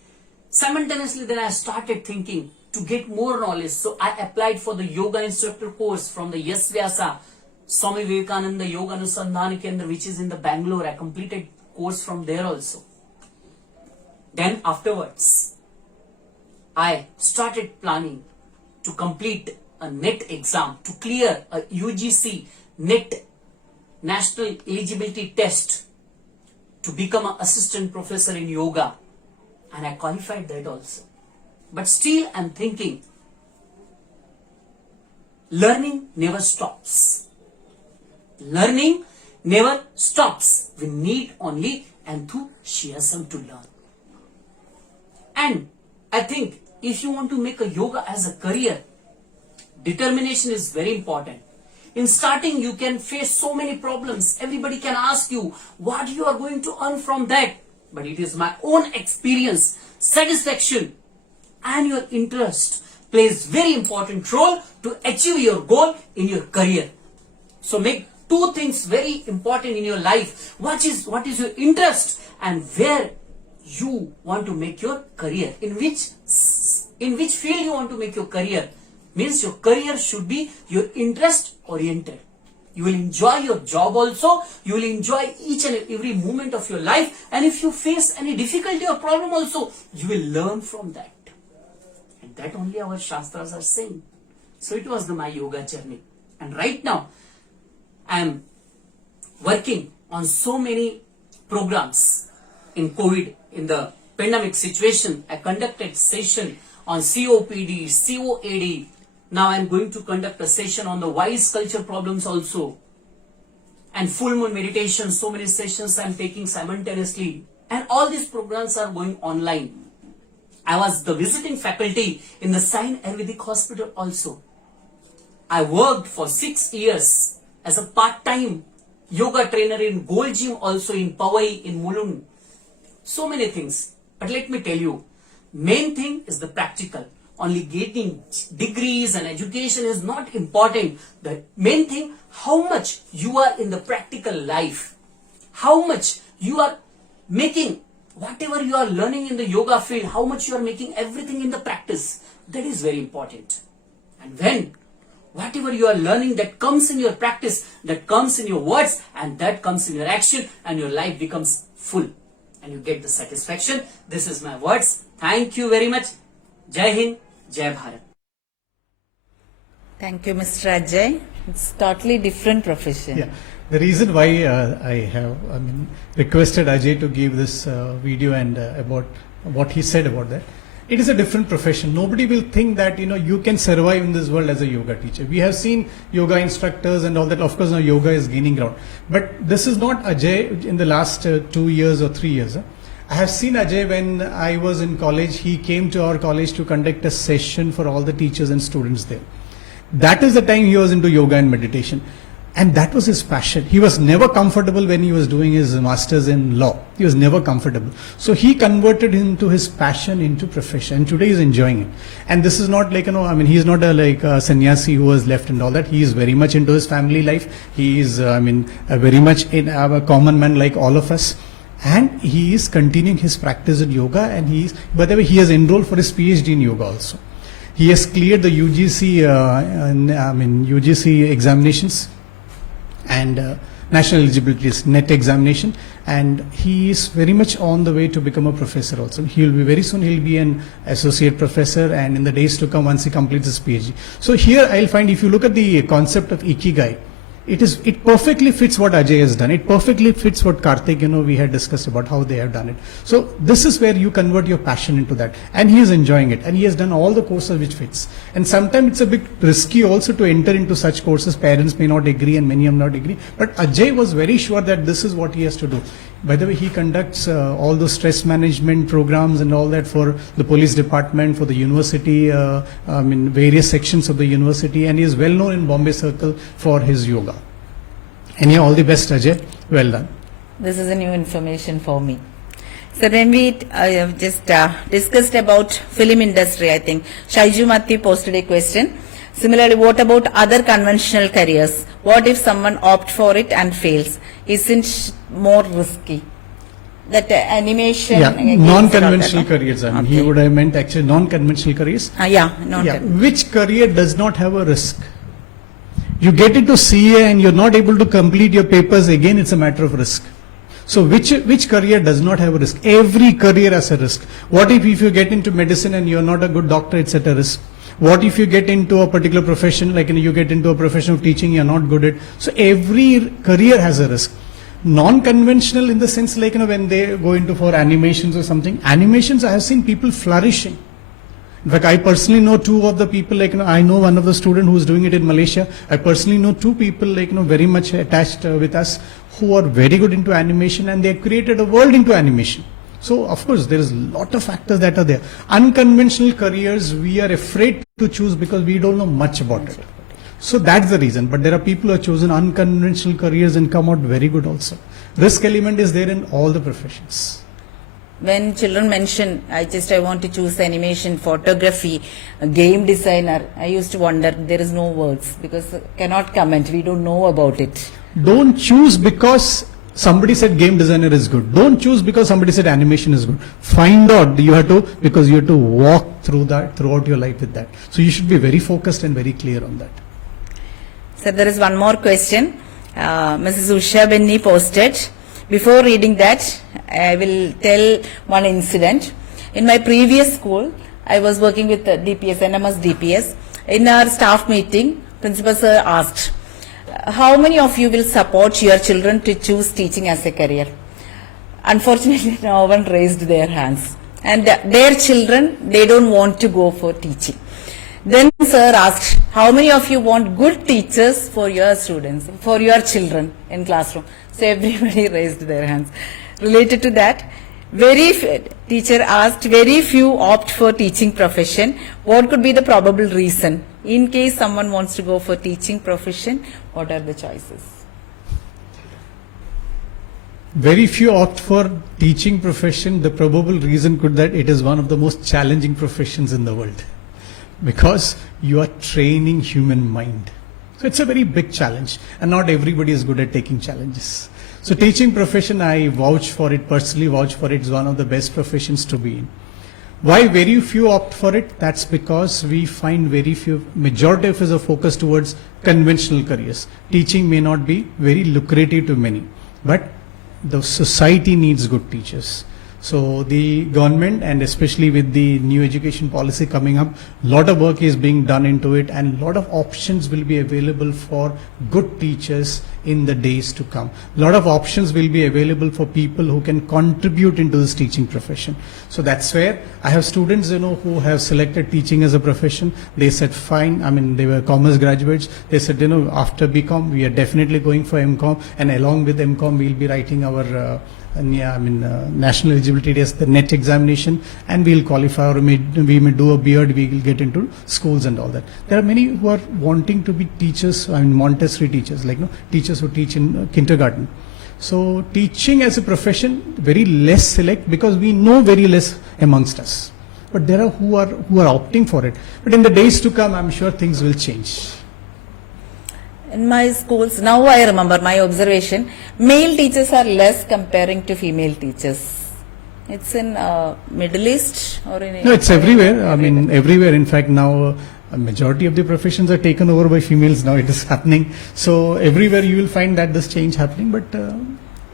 Simultaneously, then I started thinking to get more knowledge. So I applied for the yoga instructor course from the Yes Vyasa Swami Vivekananda Yoga Anusandhana Kendra, which is in the Bangalore. I completed course from there also. Then afterwards, I started planning to complete a NET exam, to clear a UGC NET National Eligibility Test to become an assistant professor in yoga. And I qualified that also. But still I'm thinking, learning never stops. Learning never stops. We need only enthusiasm to learn. And I think if you want to make a yoga as a career, determination is very important. In starting, you can face so many problems. Everybody can ask you what you are going to earn from that. But it is my own experience, satisfaction, and your interest plays very important role to achieve your goal in your career. So make two things very important in your life. What is your interest and where you want to make your career? In which field you want to make your career? Means your career should be your interest oriented. You will enjoy your job also. You will enjoy each and every moment of your life. And if you face any difficulty or problem also, you will learn from that. And that only our Shastras are saying. So it was my yoga journey. And right now, I am working on so many programs in COVID, in the pandemic situation. I conducted session on COPD, COAD. Now I am going to conduct a session on the wise culture problems also. And full moon meditation, so many sessions I am taking simultaneously. And all these programs are going online. I was the visiting faculty in the Sain Ayurvedic Hospital also. I worked for 6 years as a part-time yoga trainer in Gold Gym also, in Powai, in Mulund. So many things. But let me tell you, main thing is the practical. Only getting degrees and education is not important. The main thing, how much you are in the practical life. How much you are making, whatever you are learning in the yoga field, how much you are making everything in the practice. That is very important. And when whatever you are learning, that comes in your practice, that comes in your words, and that comes in your action, and your life becomes full. And you get the satisfaction. This is my words. Thank you very much. Jai Hind, Jai Bharat. Thank you, Mr. Ajay. It's totally different profession. Yeah. The reason why requested Ajay to give this video and about what he said about that, it is a different profession. Nobody will think that you can survive in this world as a yoga teacher. We have seen yoga instructors and all that. Of course, now yoga is gaining ground. But this is not Ajay in the last 2 years or 3 years. I have seen Ajay when I was in college. He came to our college to conduct a session for all the teachers and students there. That is the time he was into yoga and meditation. And that was his passion. He was never comfortable when he was doing his masters in law. He was never comfortable. So he converted into his passion into profession. And today he's enjoying it. And this is not like, he's not like a sannyasi who was left and all that. He is very much into his family life. He is, very much a common man like all of us. And he is continuing his practice in yoga. And by the way, he has enrolled for his PhD in yoga also. He has cleared the UGC examinations and national eligibility net examination, and he is very much on the way to become a professor also. He will be very soon, he'll be an associate professor, and in the days to come once he completes his PhD. So here I'll find, if you look at the concept of Ikigai, it perfectly fits what Ajay has done. It perfectly fits what Karthik, we had discussed about how they have done it. So this is where you convert your passion into that. And he is enjoying it. And he has done all the courses which fits. And sometimes it's a bit risky also to enter into such courses. Parents may not agree and many of them not agree. But Ajay was very sure that this is what he has to do. By the way, he conducts all those stress management programs and all that for the police department, for the university, various sections of the university, and he is well known in Bombay Circle for his yoga. And yeah, all the best, Ajay. Well done. This is a new information for me. So then we just discussed about film industry, I think. Shaiju Matti posted a question. Similarly, what about other conventional careers? What if someone opts for it and fails? Isn't more risky? That animation... Yeah, non-conventional careers. He would have meant actually non-conventional careers. Non-conventional. Which career does not have a risk? You get into CA and you're not able to complete your papers, again it's a matter of risk. So which career does not have a risk? Every career has a risk. What if you get into medicine and you're not a good doctor, it's at a risk? What if you get into a particular profession, like you get into a profession of teaching, you're not good at? So every career has a risk. Non-conventional in the sense like, when they go into for animations or something, animations I have seen people flourishing. In fact, I personally know two of the people, I know one of the student who is doing it in Malaysia. I personally know two people, very much attached with us, who are very good into animation, and they have created a world into animation. So, of course, there is a lot of factors that are there. Unconventional careers, we are afraid to choose because we don't know much about it. So that's the reason. But there are people who have chosen unconventional careers and come out very good also. Risk element is there in all the professions. When children mention, I want to choose animation, photography, game designer, I used to wonder, there is no words because cannot comment, we don't know about it. Don't choose because somebody said game designer is good. Don't choose because somebody said animation is good. Find out, because you have to walk through that throughout your life with that. So you should be very focused and very clear on that. So there is one more question. Mrs. Usha Benny posted. Before reading that, I will tell one incident. In my previous school, I was working with DPS, NMS DPS. In our staff meeting, Principal Sir asked, how many of you will support your children to choose teaching as a career? Unfortunately, no one raised their hands. And their children, they don't want to go for teaching. Then Sir asked, how many of you want good teachers for your students, for your children in classroom? So everybody raised their hands. Related to that, teacher asked, very few opt for teaching profession. What could be the probable reason? In case someone wants to go for teaching profession, what are the choices? Very few opt for teaching profession. The probable reason could that it is one of the most challenging professions in the world. Because you are training human mind. So it's a very big challenge, and not everybody is good at taking challenges. So teaching profession, I vouch for it, personally vouch for it, is one of the best professions to be in. Why very few opt for it? That's because we find majority of us are focused towards conventional careers. Teaching may not be very lucrative to many, but the society needs good teachers. So the government, and especially with the new education policy coming up, lot of work is being done into it, and lot of options will be available for good teachers in the days to come. Lot of options will be available for people who can contribute into this teaching profession. So that's where I have students, who have selected teaching as a profession. They said fine, they were commerce graduates. They said, after BCom, we are definitely going for MCom, and along with MCom, we'll be writing our national eligibility test, the NET examination, and we'll qualify, or we may do a beard, we will get into schools and all that. There are many who are wanting to be teachers, Montessori teachers, like teachers who teach in kindergarten. So teaching as a profession, very less select, because we know very less amongst us. But there are who are opting for it. But in the days to come, I'm sure things will change. In my schools, now I remember my observation, male teachers are less comparing to female teachers. It's in Middle East or in... No, it's everywhere. Everywhere. In fact, now a majority of the professions are taken over by females now. It is happening. So everywhere you will find that this change happening, but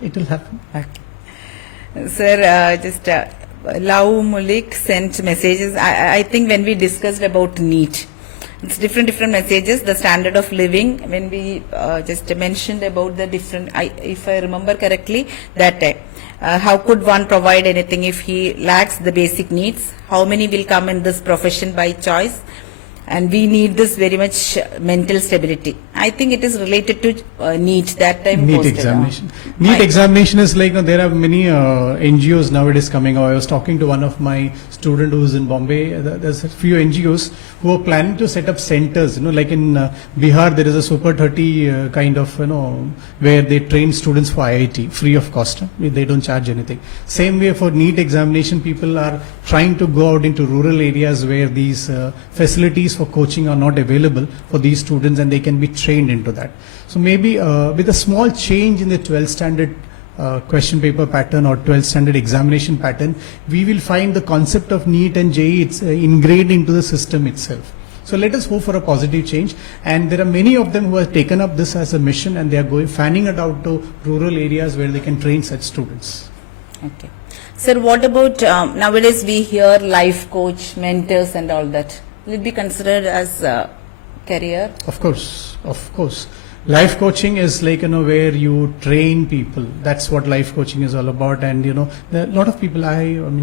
it will happen. Okay. Sir, Lau Mulik sent messages. I think when we discussed about NEET, it's different messages, the standard of living, when we just mentioned about the different, if I remember correctly, that how could one provide anything if he lacks the basic needs? How many will come in this profession by choice? And we need this very much mental stability. I think it is related to NEET that time. NEET examination. NEET examination is like, there are many NGOs nowadays coming out. I was talking to one of my student who is in Bombay. There's a few NGOs who are planning to set up centers. Like in Bihar, there is a Super 30 kind of, where they train students for IIT free of cost. They don't charge anything. Same way for NEET examination, people are trying to go out into rural areas where these facilities for coaching are not available for these students, and they can be trained into that. So maybe with a small change in the 12th standard question paper pattern or 12th standard examination pattern, we will find the concept of NEET and JEE, it's ingrained into the system itself. So let us hope for a positive change, and there are many of them who have taken up this as a mission, and they are fanning it out to rural areas where they can train such students. Okay. Sir, what about nowadays we hear life coach, mentors and all that. Will it be considered as a career? Of course. Life coaching is like, where you train people. That's what life coaching is all about. And, there are a lot of people,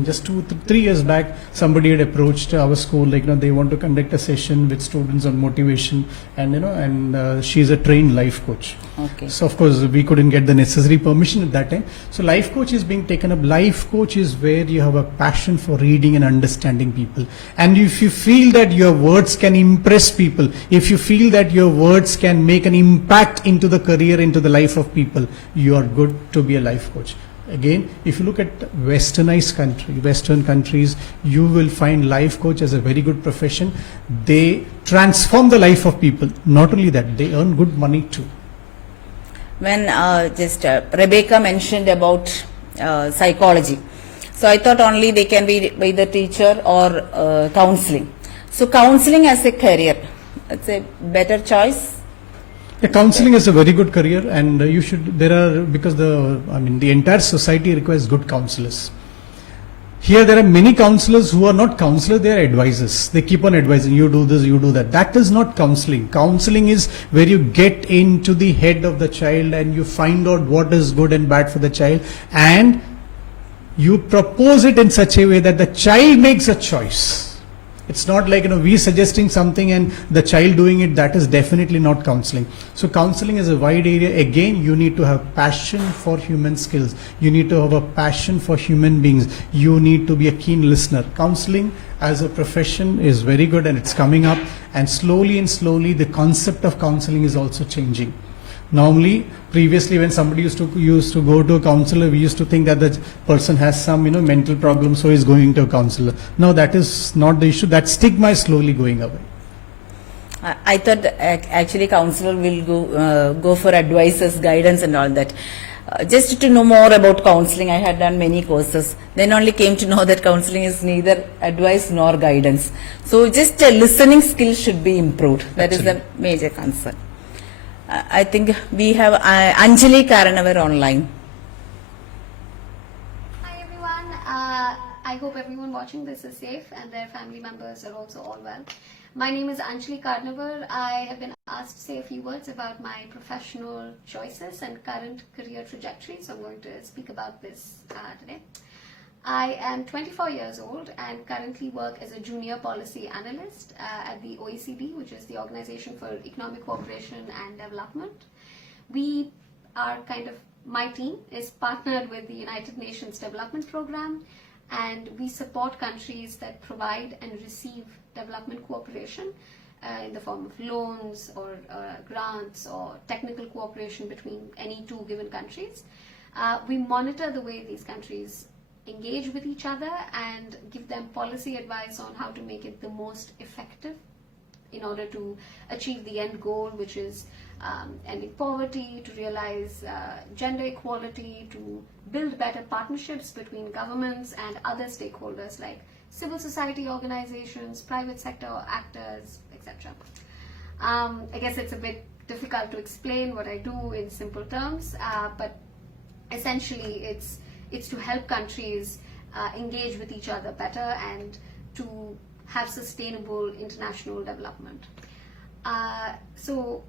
just 2-3 years back, somebody had approached our school, like, they want to conduct a session with students on motivation, and she's a trained life coach. Okay. So, of course, we couldn't get the necessary permission at that time. So, life coach is being taken up. Life coach is where you have a passion for reading and understanding people. And if you feel that your words can impress people, if you feel that your words can make an impact into the career, into the life of people, you are good to be a life coach. Again, if you look at Western countries, you will find life coach as a very good profession. They transform the life of people. Not only that, they earn good money too. When Rebecca mentioned about psychology, so I thought only they can be either teacher or counseling. So counseling as a career, it's a better choice. Yeah, counseling is a very good career, and because the entire society requires good counselors. Here there are many counselors who are not counselors, they are advisors. They keep on advising, you do this, you do that. That is not counseling. Counseling is where you get into the head of the child and you find out what is good and bad for the child, and you propose it in such a way that the child makes a choice. It's not like, we suggesting something and the child doing it. That is definitely not counseling. So counseling is a wide area. Again, you need to have passion for human skills. You need to have a passion for human beings. You need to be a keen listener. Counseling as a profession is very good, and it's coming up. And slowly the concept of counseling is also changing. Normally, previously when somebody used to go to a counselor, we used to think that the person has some mental problem, so he's going to a counselor. Now that is not the issue. That stigma is slowly going away. I thought actually counselor will go for advices, guidance and all that. Just to know more about counseling, I had done many courses. Then only came to know that counseling is neither advice nor guidance. So just listening skills should be improved. That is the major concern. I think we have Anjali Karanavar online. Hi everyone. I hope everyone watching this is safe and their family members are also all well. My name is Anjali Karnavar. I have been asked to say a few words about my professional choices and current career trajectory, so I'm going to speak about this today. I am 24 years old and currently work as a junior policy analyst at the OECD, which is the Organization for Economic Cooperation and Development. We are kind of my team is partnered with the United Nations Development Programme, and we support countries that provide and receive development cooperation in the form of loans or grants or technical cooperation between any two given countries. We monitor the way these countries engage with each other and give them policy advice on how to make it the most effective in order to achieve the end goal, which is ending poverty, to realize gender equality, to build better partnerships between governments and other stakeholders like civil society organizations, private sector actors, etc. I guess it's a bit difficult to explain what I do in simple terms, but essentially it's to help countries engage with each other better and to have sustainable international development. So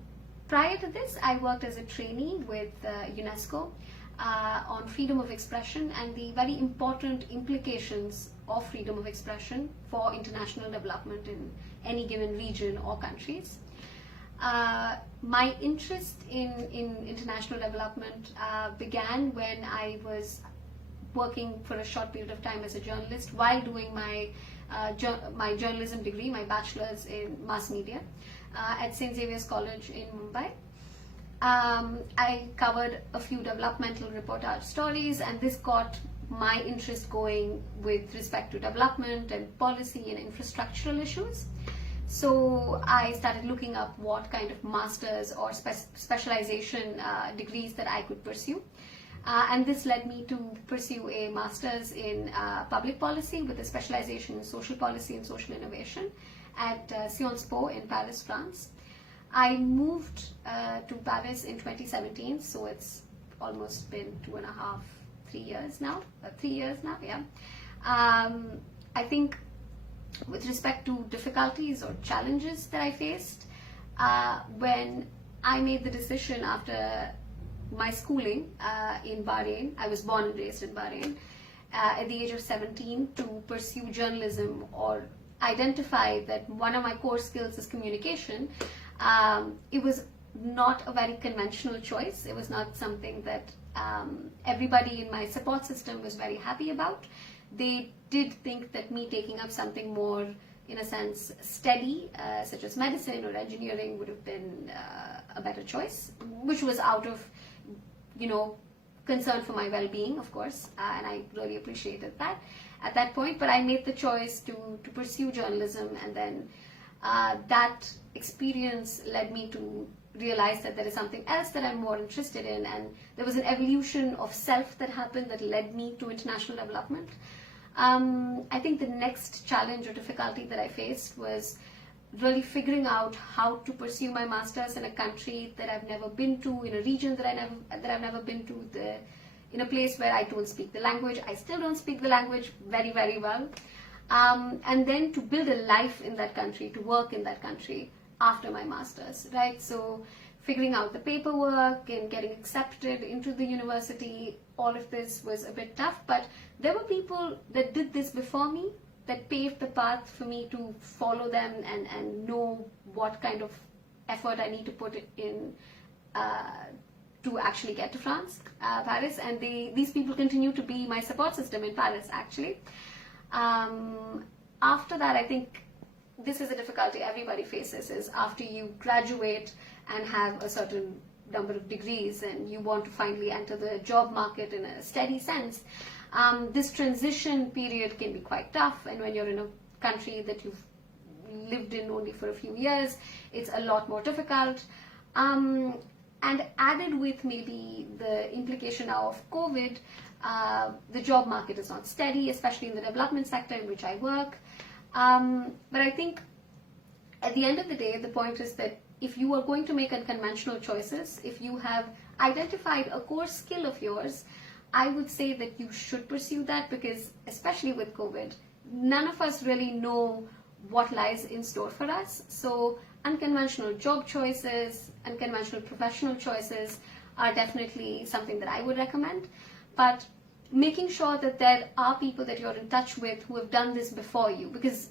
prior to this, I worked as a trainee with UNESCO on freedom of expression and the very important implications of freedom of expression for international development in any given region or countries. My interest in international development began when I was working for a short period of time as a journalist while doing my journalism degree, my bachelor's in mass media at St. Xavier's College in Mumbai. I covered a few developmental reportage stories, and this got my interest going with respect to development and policy and infrastructural issues. So I started looking up what kind of masters or specialization degrees that I could pursue. And this led me to pursue a master's in public policy with a specialization in social policy and social innovation at Sciences Po in Paris, France. I moved to Paris in 2017, so it's almost been 3 years now, yeah. I think with respect to difficulties or challenges that I faced, when I made the decision after my schooling in Bahrain, I was born and raised in Bahrain, at the age of 17 to pursue journalism or identify that one of my core skills is communication. It was not a very conventional choice. It was not something that everybody in my support system was very happy about. They did think that me taking up something more, in a sense, steady, such as medicine or engineering, would have been a better choice, which was out of, concern for my well-being, of course, and I really appreciated that at that point. But I made the choice to pursue journalism, and then that experience led me to realize that there is something else that I'm more interested in, and there was an evolution of self that happened that led me to international development. I think the next challenge or difficulty that I faced was really figuring out how to pursue my master's in a country that I've never been to, in a region that I've never been to, in a place where I don't speak the language. I still don't speak the language very, very well. And then to build a life in that country, to work in that country after my master's, right? So figuring out the paperwork and getting accepted into the university, all of this was a bit tough, but there were people that did this before me, that paved the path for me to follow them and know what kind of effort I need to put in to actually get to Paris, and these people continue to be my support system in Paris, actually. After that, I think this is a difficulty everybody faces, is after you graduate and have a certain number of degrees and you want to finally enter the job market in a steady sense, this transition period can be quite tough, and when you're in a country that you've lived in only for a few years, it's a lot more difficult. And added with maybe the implication now of COVID, the job market is not steady, especially in the development sector in which I work. But I think at the end of the day, the point is that if you are going to make unconventional choices, if you have identified a core skill of yours, I would say that you should pursue that, because especially with COVID, none of us really know what lies in store for us. So unconventional job choices, unconventional professional choices are definitely something that I would recommend. But making sure that there are people that you're in touch with who have done this before you, because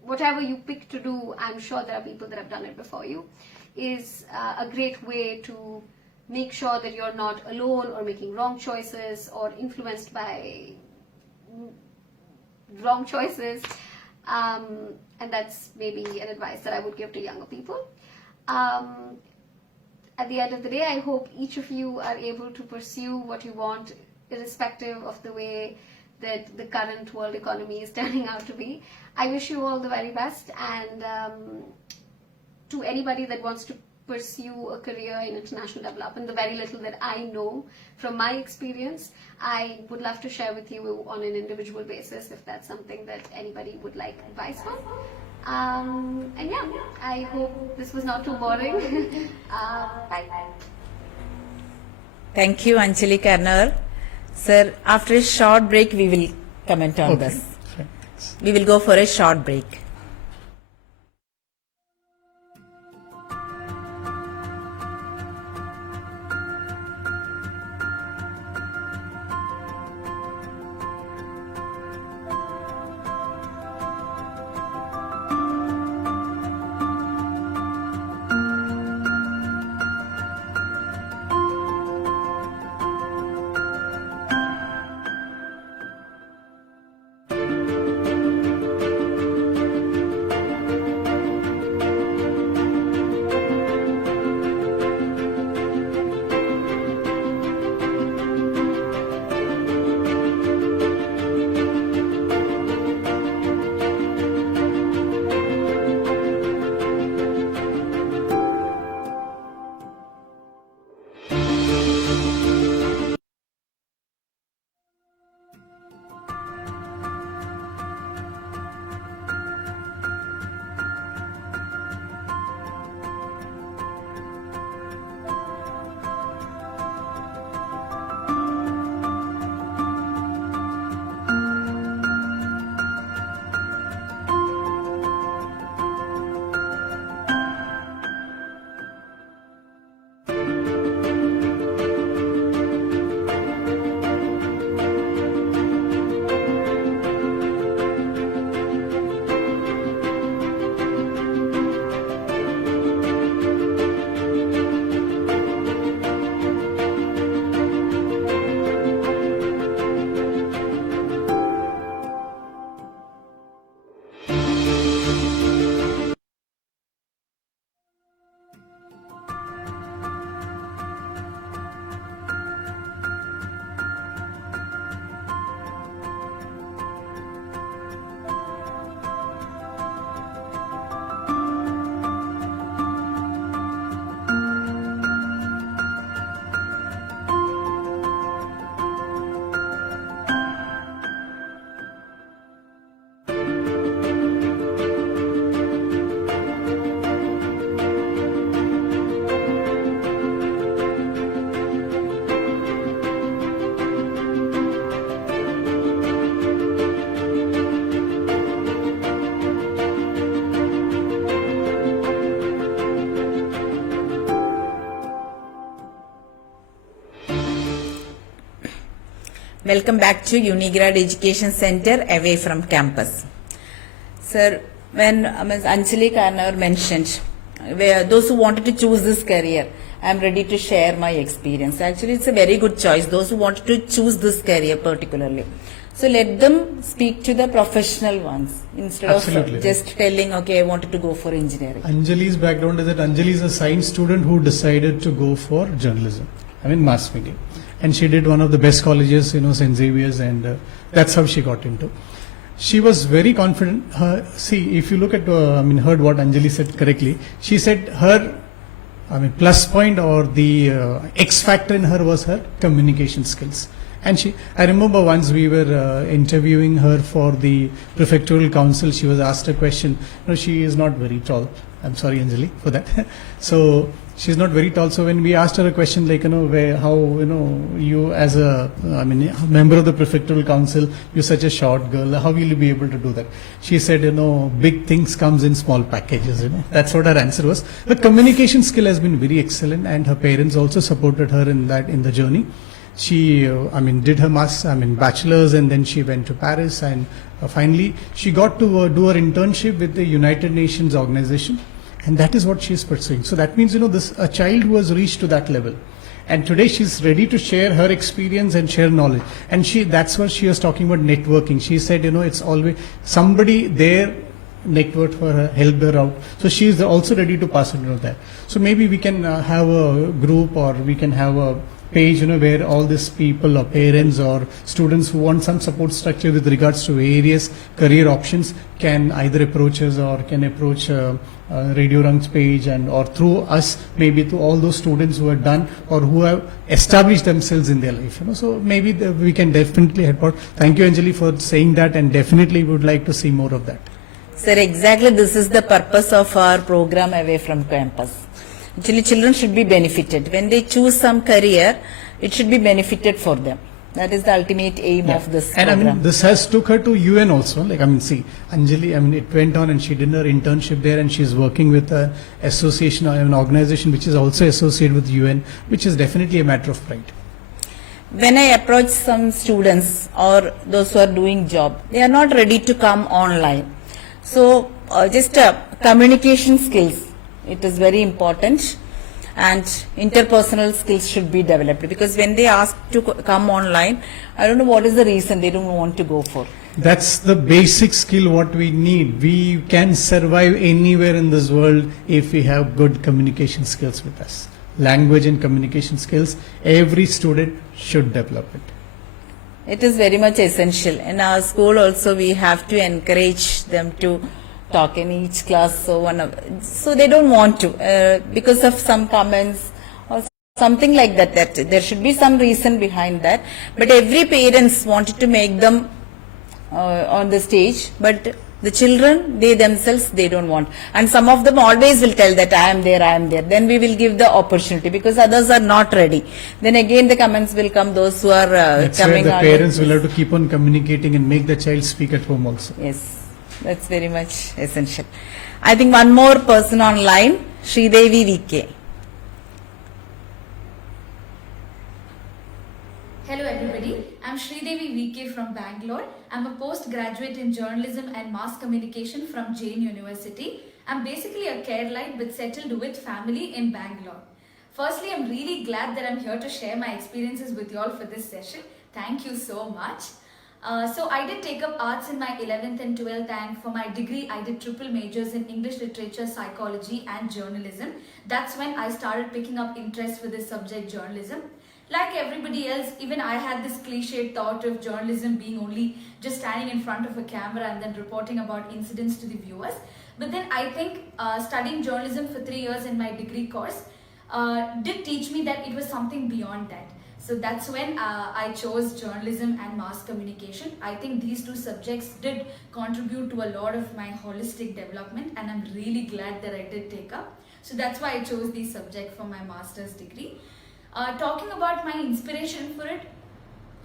whatever you pick to do, I'm sure there are people that have done it before you, is a great way to make sure that you're not alone or making wrong choices or influenced by wrong choices. And that's maybe an advice that I would give to younger people. At the end of the day, I hope each of you are able to pursue what you want, irrespective of the way that the current world economy is turning out to be. I wish you all the very best, and to anybody that wants to pursue a career in international development, the very little that I know from my experience, I would love to share with you on an individual basis if that's something that anybody would like advice on. And yeah, I hope this was not too boring. Bye. Thank you, Anjali Karnavar. Sir, after a short break, we will comment on this. Thanks. We will go for a short break. Welcome back to Unigrad Education Center away from campus. Sir, when Ms. Anjali Karnavar mentioned, those who wanted to choose this career, I am ready to share my experience. Actually, it's a very good choice, those who wanted to choose this career particularly. So let them speak to the professional ones instead Absolutely. of just telling, okay, I wanted to go for engineering. Anjali's background is that Anjali is a science student who decided to go for journalism, mass media. And she did one of the best colleges, St. Xavier's, and that's how she got into. She was very confident. See, if you look at, heard what Anjali said correctly, she said her, plus point or the X factor in her was her communication skills. And I remember once we were interviewing her for the prefectural council, she was asked a question. She is not very tall. I'm sorry, Anjali, for that. So she's not very tall. So when we asked her a question like, you as a, member of the prefectural council, you're such a short girl. How will you be able to do that? She said, big things comes in small packages. That's what her answer was. The communication skill has been very excellent, and her parents also supported her in the journey. She, did her bachelor's, and then she went to Paris, and finally she got to do her internship with the United Nations organization, and that is what she is pursuing. So that means, a child who has reached to that level, And today she's ready to share her experience and share knowledge. And that's what she was talking about networking. She said, it's always somebody there networked for her, helped her out. So she is also ready to pass on that. So maybe we can have a group, or we can have a page, where all these people or parents or students who want some support structure with regards to various career options can either approach us or can approach Radio Rang's page, and or through us, maybe to all those students who have done or who have established themselves in their life. So maybe we can definitely help out. Thank you, Anjali, for saying that, and definitely would like to see more of that. Sir, exactly this is the purpose of our program Away from Campus. Actually, children should be benefited. When they choose some career, it should be benefited for them. That is the ultimate aim of this and program. This has took her to UN also. See, Anjali, it went on and she did her internship there, and she's working with an association or an organization which is also associated with UN, which is definitely a matter of pride. When I approach some students or those who are doing job, they are not ready to come online. So, just communication skills, it is very important, and interpersonal skills should be developed, because when they ask to come online, I don't know what is the reason they don't want to go for. That's the basic skill what we need. We can survive anywhere in this world if we have good communication skills with us. Language and communication skills, every student should develop it. It is very much essential. In our school also, we have to encourage them to talk in each class. So they don't want to because of some comments or something like that. That there should be some reason behind that. But every parents wanted to make them on the stage, but the children, they themselves, they don't want. And some of them always will tell that I am there, I am there. Then we will give the opportunity, because others are not ready. Then again the comments will come, those who are That's coming where out. the parents will have to keep on communicating and make the child speak at home also. Yes, that's very much essential. I think one more person online, Sridevi VK. Hello everybody, I'm Sridevi VK from Bangalore. I'm a postgraduate in journalism and mass communication from Jain University. I'm basically a Keralite but settled with family in Bangalore. Firstly, I'm really glad that I'm here to share my experiences with you all for this session. Thank you so much. So I did take up arts in my 11th and 12th, and for my degree I did triple majors in English literature, psychology and journalism. That's when I started picking up interest for this subject, journalism. Like everybody else, even I had this cliched thought of journalism being only just standing in front of a camera and then reporting about incidents to the viewers. But then I think studying journalism for 3 years in my degree course did teach me that it was something beyond that. So that's when I chose journalism and mass communication. I think these two subjects did contribute to a lot of my holistic development, and I'm really glad that I did take up. So that's why I chose these subjects for my master's degree. Talking about my inspiration for it,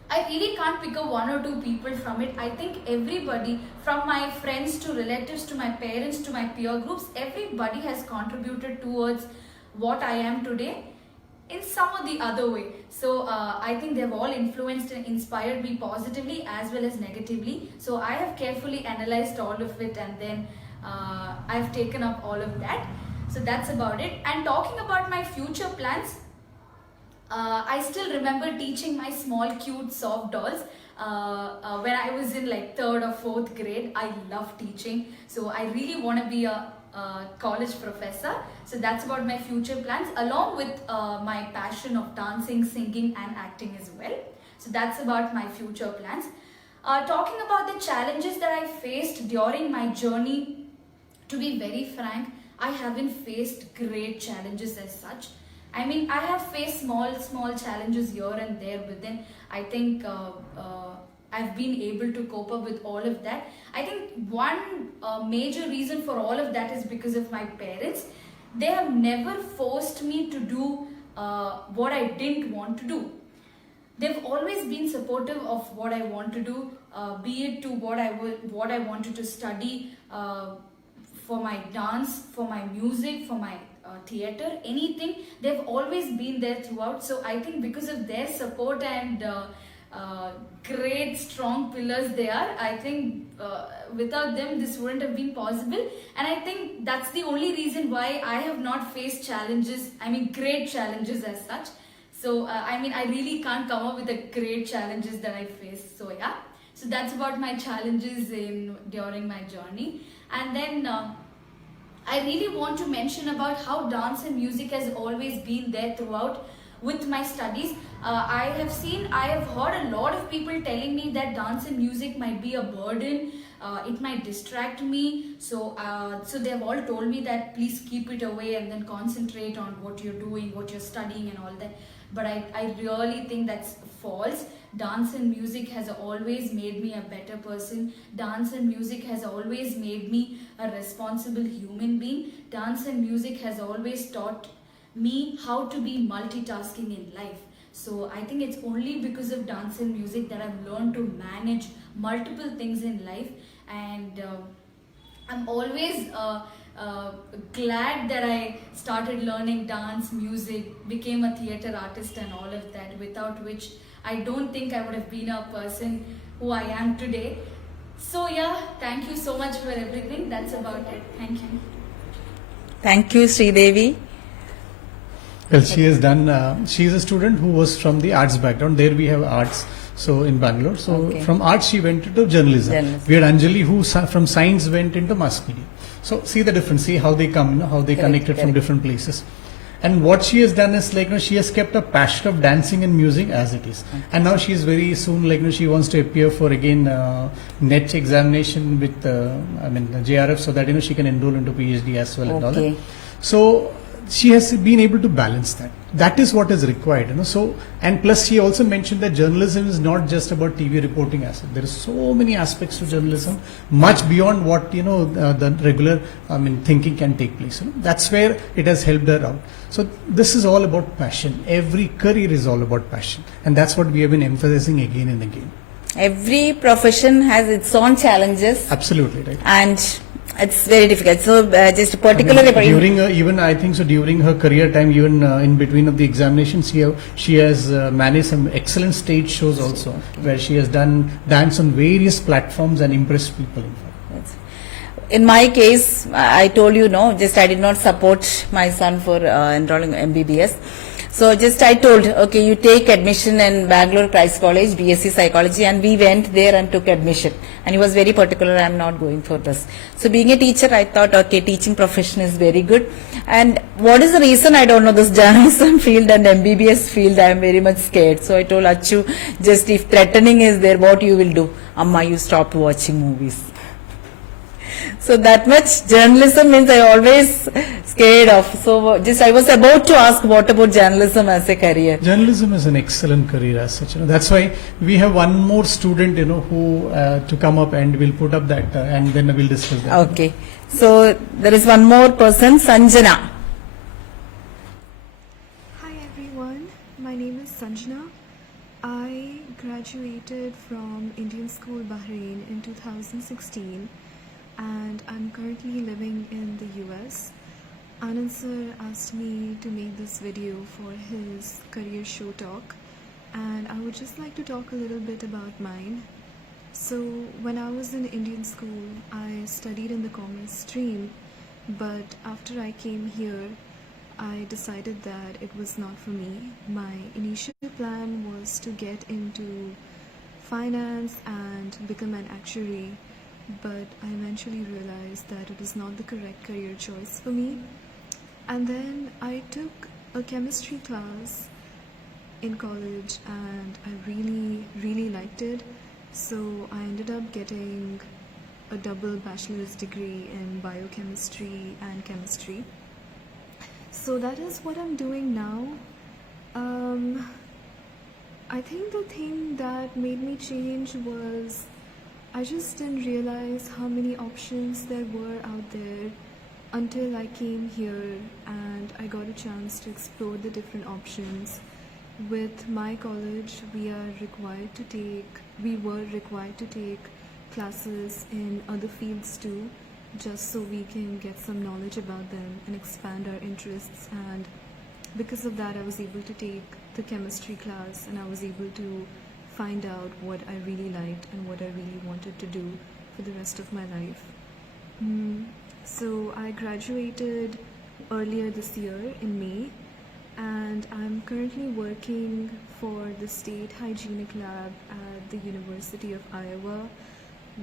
I really can't pick up one or two people from it. I think everybody, from my friends to relatives to my parents to my peer groups, everybody has contributed towards what I am today in some or the other way. So I think they've all influenced and inspired me positively as well as negatively. So I have carefully analyzed all of it, and then I've taken up all of that. So that's about it. And talking about my future plans, I still remember teaching my small cute soft dolls when I was in like 3rd or 4th grade. I love teaching, so I really want to be a college professor. So that's about my future plans, along with my passion of dancing, singing and acting as well. So that's about my future plans. Talking about the challenges that I faced during my journey, to be very frank, I haven't faced great challenges as such. I mean, I have faced small challenges here and there, but then I think I've been able to cope up with all of that. I think one major reason for all of that is because of my parents. They have never forced me to do what I didn't want to do. They've always been supportive of what I want to do, be it to what I wanted to study, for my dance, for my music, for my theater, anything. They've always been there throughout. So I think because of their support and great strong pillars they are, I think without them this wouldn't have been possible. And I think that's the only reason why I have not faced challenges, I mean great challenges as such. So I mean, I really can't come up with the great challenges that I face. So yeah, so that's about my challenges during my journey. And then I really want to mention about how dance and music has always been there throughout with my studies. I have heard a lot of people telling me that dance and music might be a burden. It might distract me. So they've all told me that please keep it away and then concentrate on what you're doing, what you're studying, and all that. But I really think that's false. Dance and music has always made me a better person. Dance and music has always made me a responsible human being. Dance and music has always taught me how to be multitasking in life. So I think it's only because of dance and music that I've learned to manage multiple things in life. And I'm always glad that I started learning dance, music, became a theatre artist and all of that, without which I don't think I would have been a person who I am today. So yeah, thank you so much for everything. That's about it. Thank you. Thank you, Sridevi. Well, she has done, she is a student who was from the arts background. There we have arts, so in Bangalore. So Okay. from arts she went into journalism. Journalism. We had Anjali who from science went into mass media. So see the difference, see how they come, how they Correct, connected from correct. different places. And what she has done is she has kept a passion of dancing and music as it is. And now she is very soon she wants to appear for again NET examination with the JRF, so that she can enroll into PhD as well and all Okay. that. So she has been able to balance that. That is what is required, So, and plus she also mentioned that journalism is not just about TV reporting as there are so many aspects to journalism, much beyond what the regular thinking can take place. That's where it has helped her out. So this is all about passion. Every career is all about passion, and that's what we have been emphasizing again and again. Every profession has its own challenges, Absolutely right. and it's very difficult. So just particularly During even I think so during her career time, even in between of the examinations, she has managed some excellent stage shows also, where she has done dance on various platforms and impressed people. in my case, I told you just I did not support my son for enrolling MBBS. So just I told, okay, you take admission in Bangalore Christ College, BSc Psychology, and we went there and took admission. And he was very particular, I'm not going for this. So being a teacher, I thought, okay, teaching profession is very good. And what is the reason? I don't know. This journalism field and MBBS field, I am very much scared. So I told Achu, just if threatening is there, what you will do? Amma, you stop watching movies. So that much journalism means I always scared of. So just I was about to ask, what about journalism as a career? Journalism is an excellent career as such. That's why we have one more student, who to come up, and we'll put up that, and then we'll discuss that. Okay. So there is one more person, Sanjana. Hi everyone, my name is Sanjana. I graduated from Indian School Bahrain in 2016 and I'm currently living in the US. Anand sir asked me to make this video for his career show talk, and I would just like to talk a little bit about mine. So when I was in Indian school, I studied in the commerce stream, but after I came here, I decided that it was not for me. My initial plan was to get into finance and become an actuary, but I eventually realized that it was not the correct career choice for me. And then I took a chemistry class in college and I really liked it. So I ended up getting a double bachelor's degree in biochemistry and chemistry. So that is what I'm doing now. I think the thing that made me change was I just didn't realize how many options there were out there until I came here and I got a chance to explore the different options. With my college, we were required to take classes in other fields too, just so we can get some knowledge about them and expand our interests. And because of that, I was able to take the chemistry class and I was able to find out what I really liked and what I really wanted to do for the rest of my life. So I graduated earlier this year in May, and I'm currently working for the State Hygienic Lab at the University of Iowa.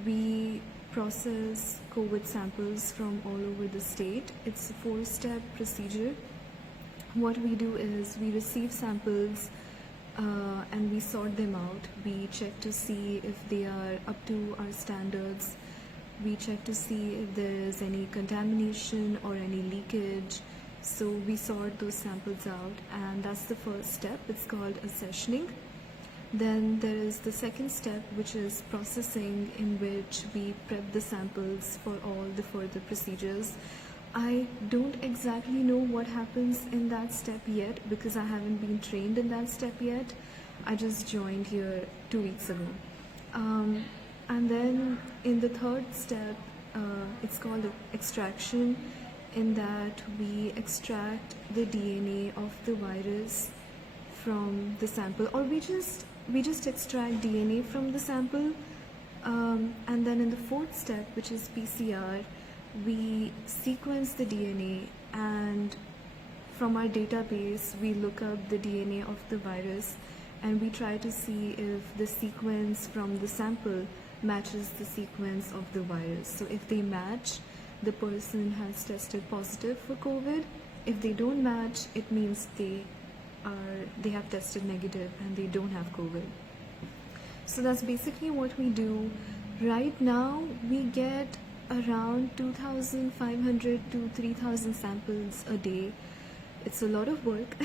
We process COVID samples from all over the state. It's a 4-step procedure. What we do is we receive samples and we sort them out. We check to see if they are up to our standards. We check to see if there is any contamination or any leakage. So we sort those samples out, and that's the first step. It's called accessioning. Then there is the second step, which is processing, in which we prep the samples for all the further procedures. I don't exactly know what happens in that step yet because I haven't been trained in that step yet. I just joined here 2 weeks ago. And then in the third step, it's called extraction, in that we extract the DNA of the virus from the sample, or we just extract DNA from the sample. And then in the fourth step, which is PCR, we sequence the DNA, and from our database we look up the DNA of the virus, and we try to see if the sequence from the sample matches the sequence of the virus. So if they match, the person has tested positive for COVID. If they don't match, it means they have tested negative and they don't have COVID. So that's basically what we do. Right now we get around 2,500 to 3,000 samples a day. It's a lot of work.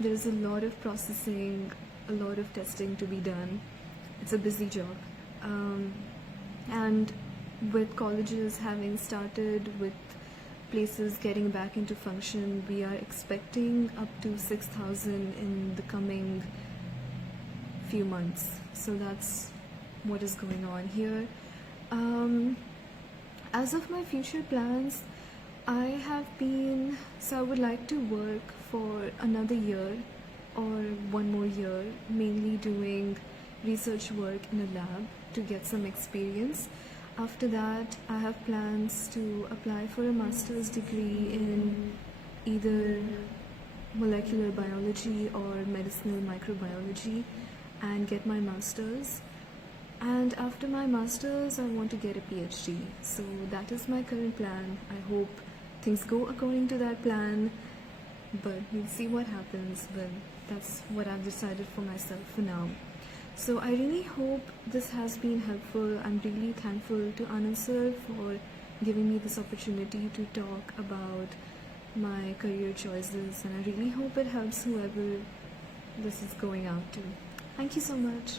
There's a lot of processing, a lot of testing to be done. It's a busy job. And with colleges having started, with places getting back into function, we are expecting up to 6,000 in the coming few months. So that's what is going on here. As of my future plans, I would like to work for another year or 1 more year, mainly doing research work in a lab to get some experience. After that, I have plans to apply for a master's degree in either molecular biology or medicinal microbiology and get my master's. And after my master's, I want to get a PhD. So that is my current plan. I hope things go according to that plan, but we'll see what happens. But that's what I've decided for myself for now. So I really hope this has been helpful. I'm really thankful to Anand sir for giving me this opportunity to talk about my career choices, and I really hope it helps whoever this is going out to. Thank you so much.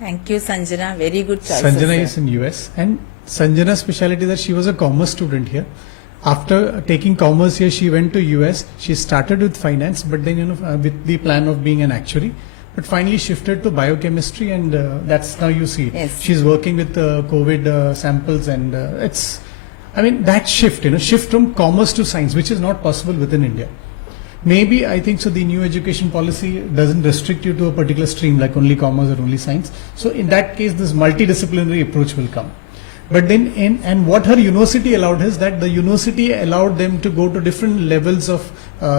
Thank you, Sanjana. Very good choice. Sanjana is in US, and Sanjana's specialty is that she was a commerce student here. After taking commerce here, she went to US. She started with finance, but then with the plan of being an actuary. But finally shifted to biochemistry, and that's now you see. Yes. She's working with COVID samples, and that shift from commerce to science, which is not possible within India. Maybe I think so. The new education policy doesn't restrict you to a particular stream like only commerce or only science. So in that case, this multidisciplinary approach will come. But then, and what her university allowed is that the university allowed them to go to different levels of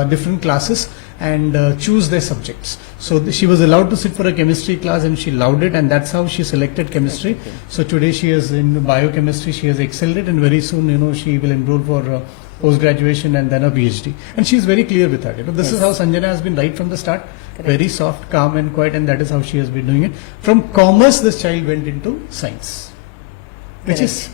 different classes and choose their subjects. So she was allowed to sit for a chemistry class, and she loved it, and that's how she selected chemistry. So today she is in biochemistry. She has excelled it, and very soon, she will enroll for post-graduation and then a PhD. And she is very clear with that. This is how Sanjana has been right from the start. Correct. Very soft, calm, and quiet, and that is how she has been doing it. From commerce, this child went into science. Which is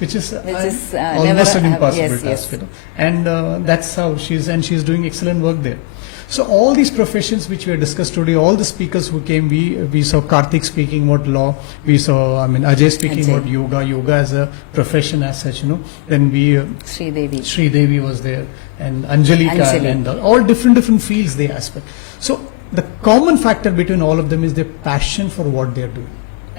almost an impossible task, and that's how she's doing excellent work there. So all these professions which we have discussed today, all the speakers who came, we saw Karthik speaking about law, we saw Ajay speaking about yoga as a profession as such, Then Sri Devi was there, and Anjali. And all different fields they aspect. So the common factor between all of them is their passion for what they are doing.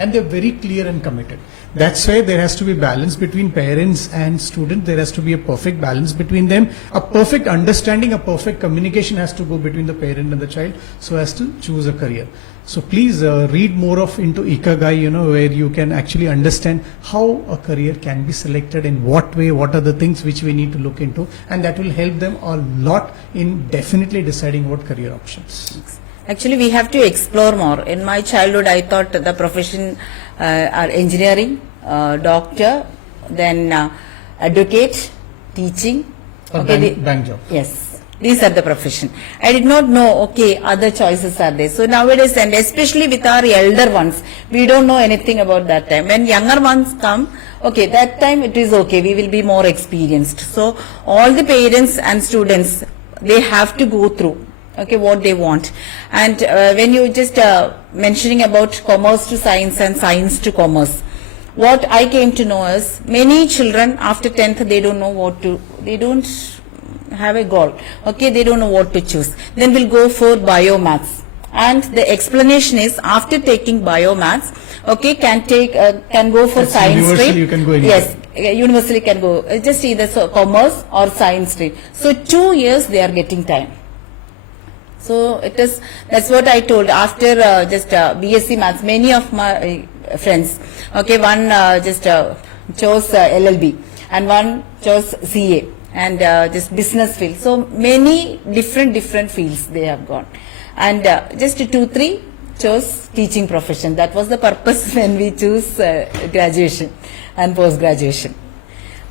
and they're very clear and committed. That's why there has to be balance between parents and student. There has to be a perfect balance between them. A perfect understanding, a perfect communication has to go between the parent and the child so as to choose a career. So please read more of into Ikigai, where you can actually understand how a career can be selected, in what way, what are the things which we need to look into, and that will help them a lot in definitely deciding what career options. Actually, we have to explore more. In my childhood, I thought the profession are engineering, doctor, then advocate, teaching. A bank job. Yes, these are the profession. I did not know, okay, other choices are there. So nowadays, and especially with our elder ones, we don't know anything about that time. When younger ones come, okay, that time it is okay, we will be more experienced. So all the parents and students, they have to go through, okay, what they want. And when you just mentioning about commerce to science and science to commerce, what I came to know is many children after 10th, they don't know what to, they don't have a goal, okay, they don't know what to choose. Then we'll go for biomaths. And the explanation is after taking biomaths, okay, can go for That's science universal, stream. you can go anywhere. Yes, universally can go, just either commerce or science stream. So 2 years they are getting time. So it is, that's what I told after BSc Maths, many of my friends, okay, one chose LLB and one chose CA and just business field. So many different fields they have gone. And just 2-3 chose teaching profession. That was the purpose when we choose graduation and post-graduation.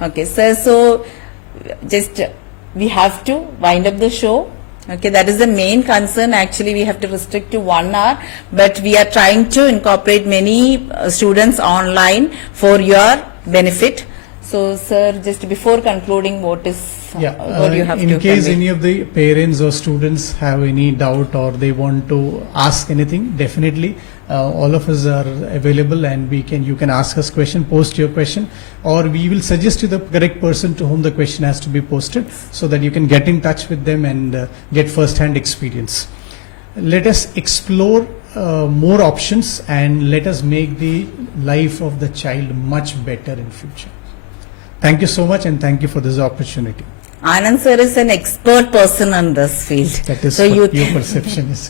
Okay, so just we have to wind up the show. Okay, that is the main concern. Actually, we have to restrict to 1 hour, but we are trying to incorporate many students online for your benefit. So, sir, just before concluding, what is what you have to in case convey? any of the parents or students have any doubt or they want to ask anything, definitely all of us are available, and you can ask us question, post your question, or we will suggest you the correct person to whom the question has to be posted, so that you can get in touch with them and get first-hand experience. Let us explore more options, and let us make the life of the child much better in future. Thank you so much, and thank you for this opportunity. Anand sir is an expert person on this field. That is so what your perception is.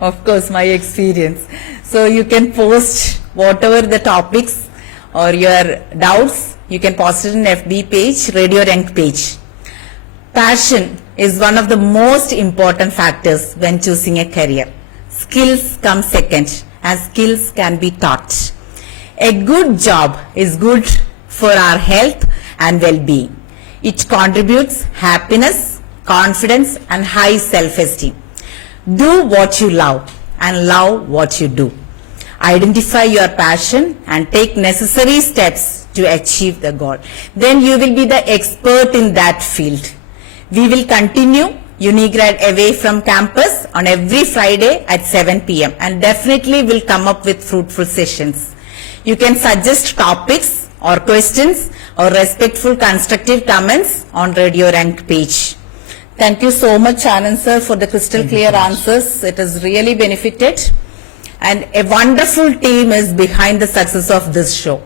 Of course, my experience. So you can post whatever the topics or your doubts, you can post it in FB page, Radio Rank page. Passion is one of the most important factors when choosing a career. Skills come second, and skills can be taught. A good job is good for our health and well-being. It contributes happiness, confidence, and high self-esteem. Do what you love and love what you do. Identify your passion and take necessary steps to achieve the goal. Then you will be the expert in that field. We will continue Unigrad Away from Campus on every Friday at 7 p.m. and definitely will come up with fruitful sessions. You can suggest topics or questions or respectful constructive comments on Radio Rank page. Thank you so much, Anand sir, for the crystal clear answers. It has really benefited. And a wonderful team is behind the success of this show.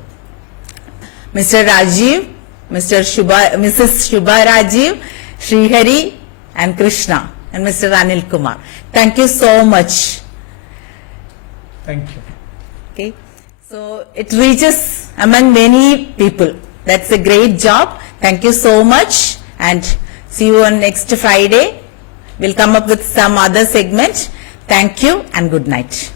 Mr. Rajiv, Mrs. Shubha Rajiv, Srihari and Krishna, and Mr. Anil Kumar. Thank you so much. Thank you. Okay. So it reaches among many people. That's a great job. Thank you so much, and see you on next Friday. We'll come up with some other segment. Thank you and good night.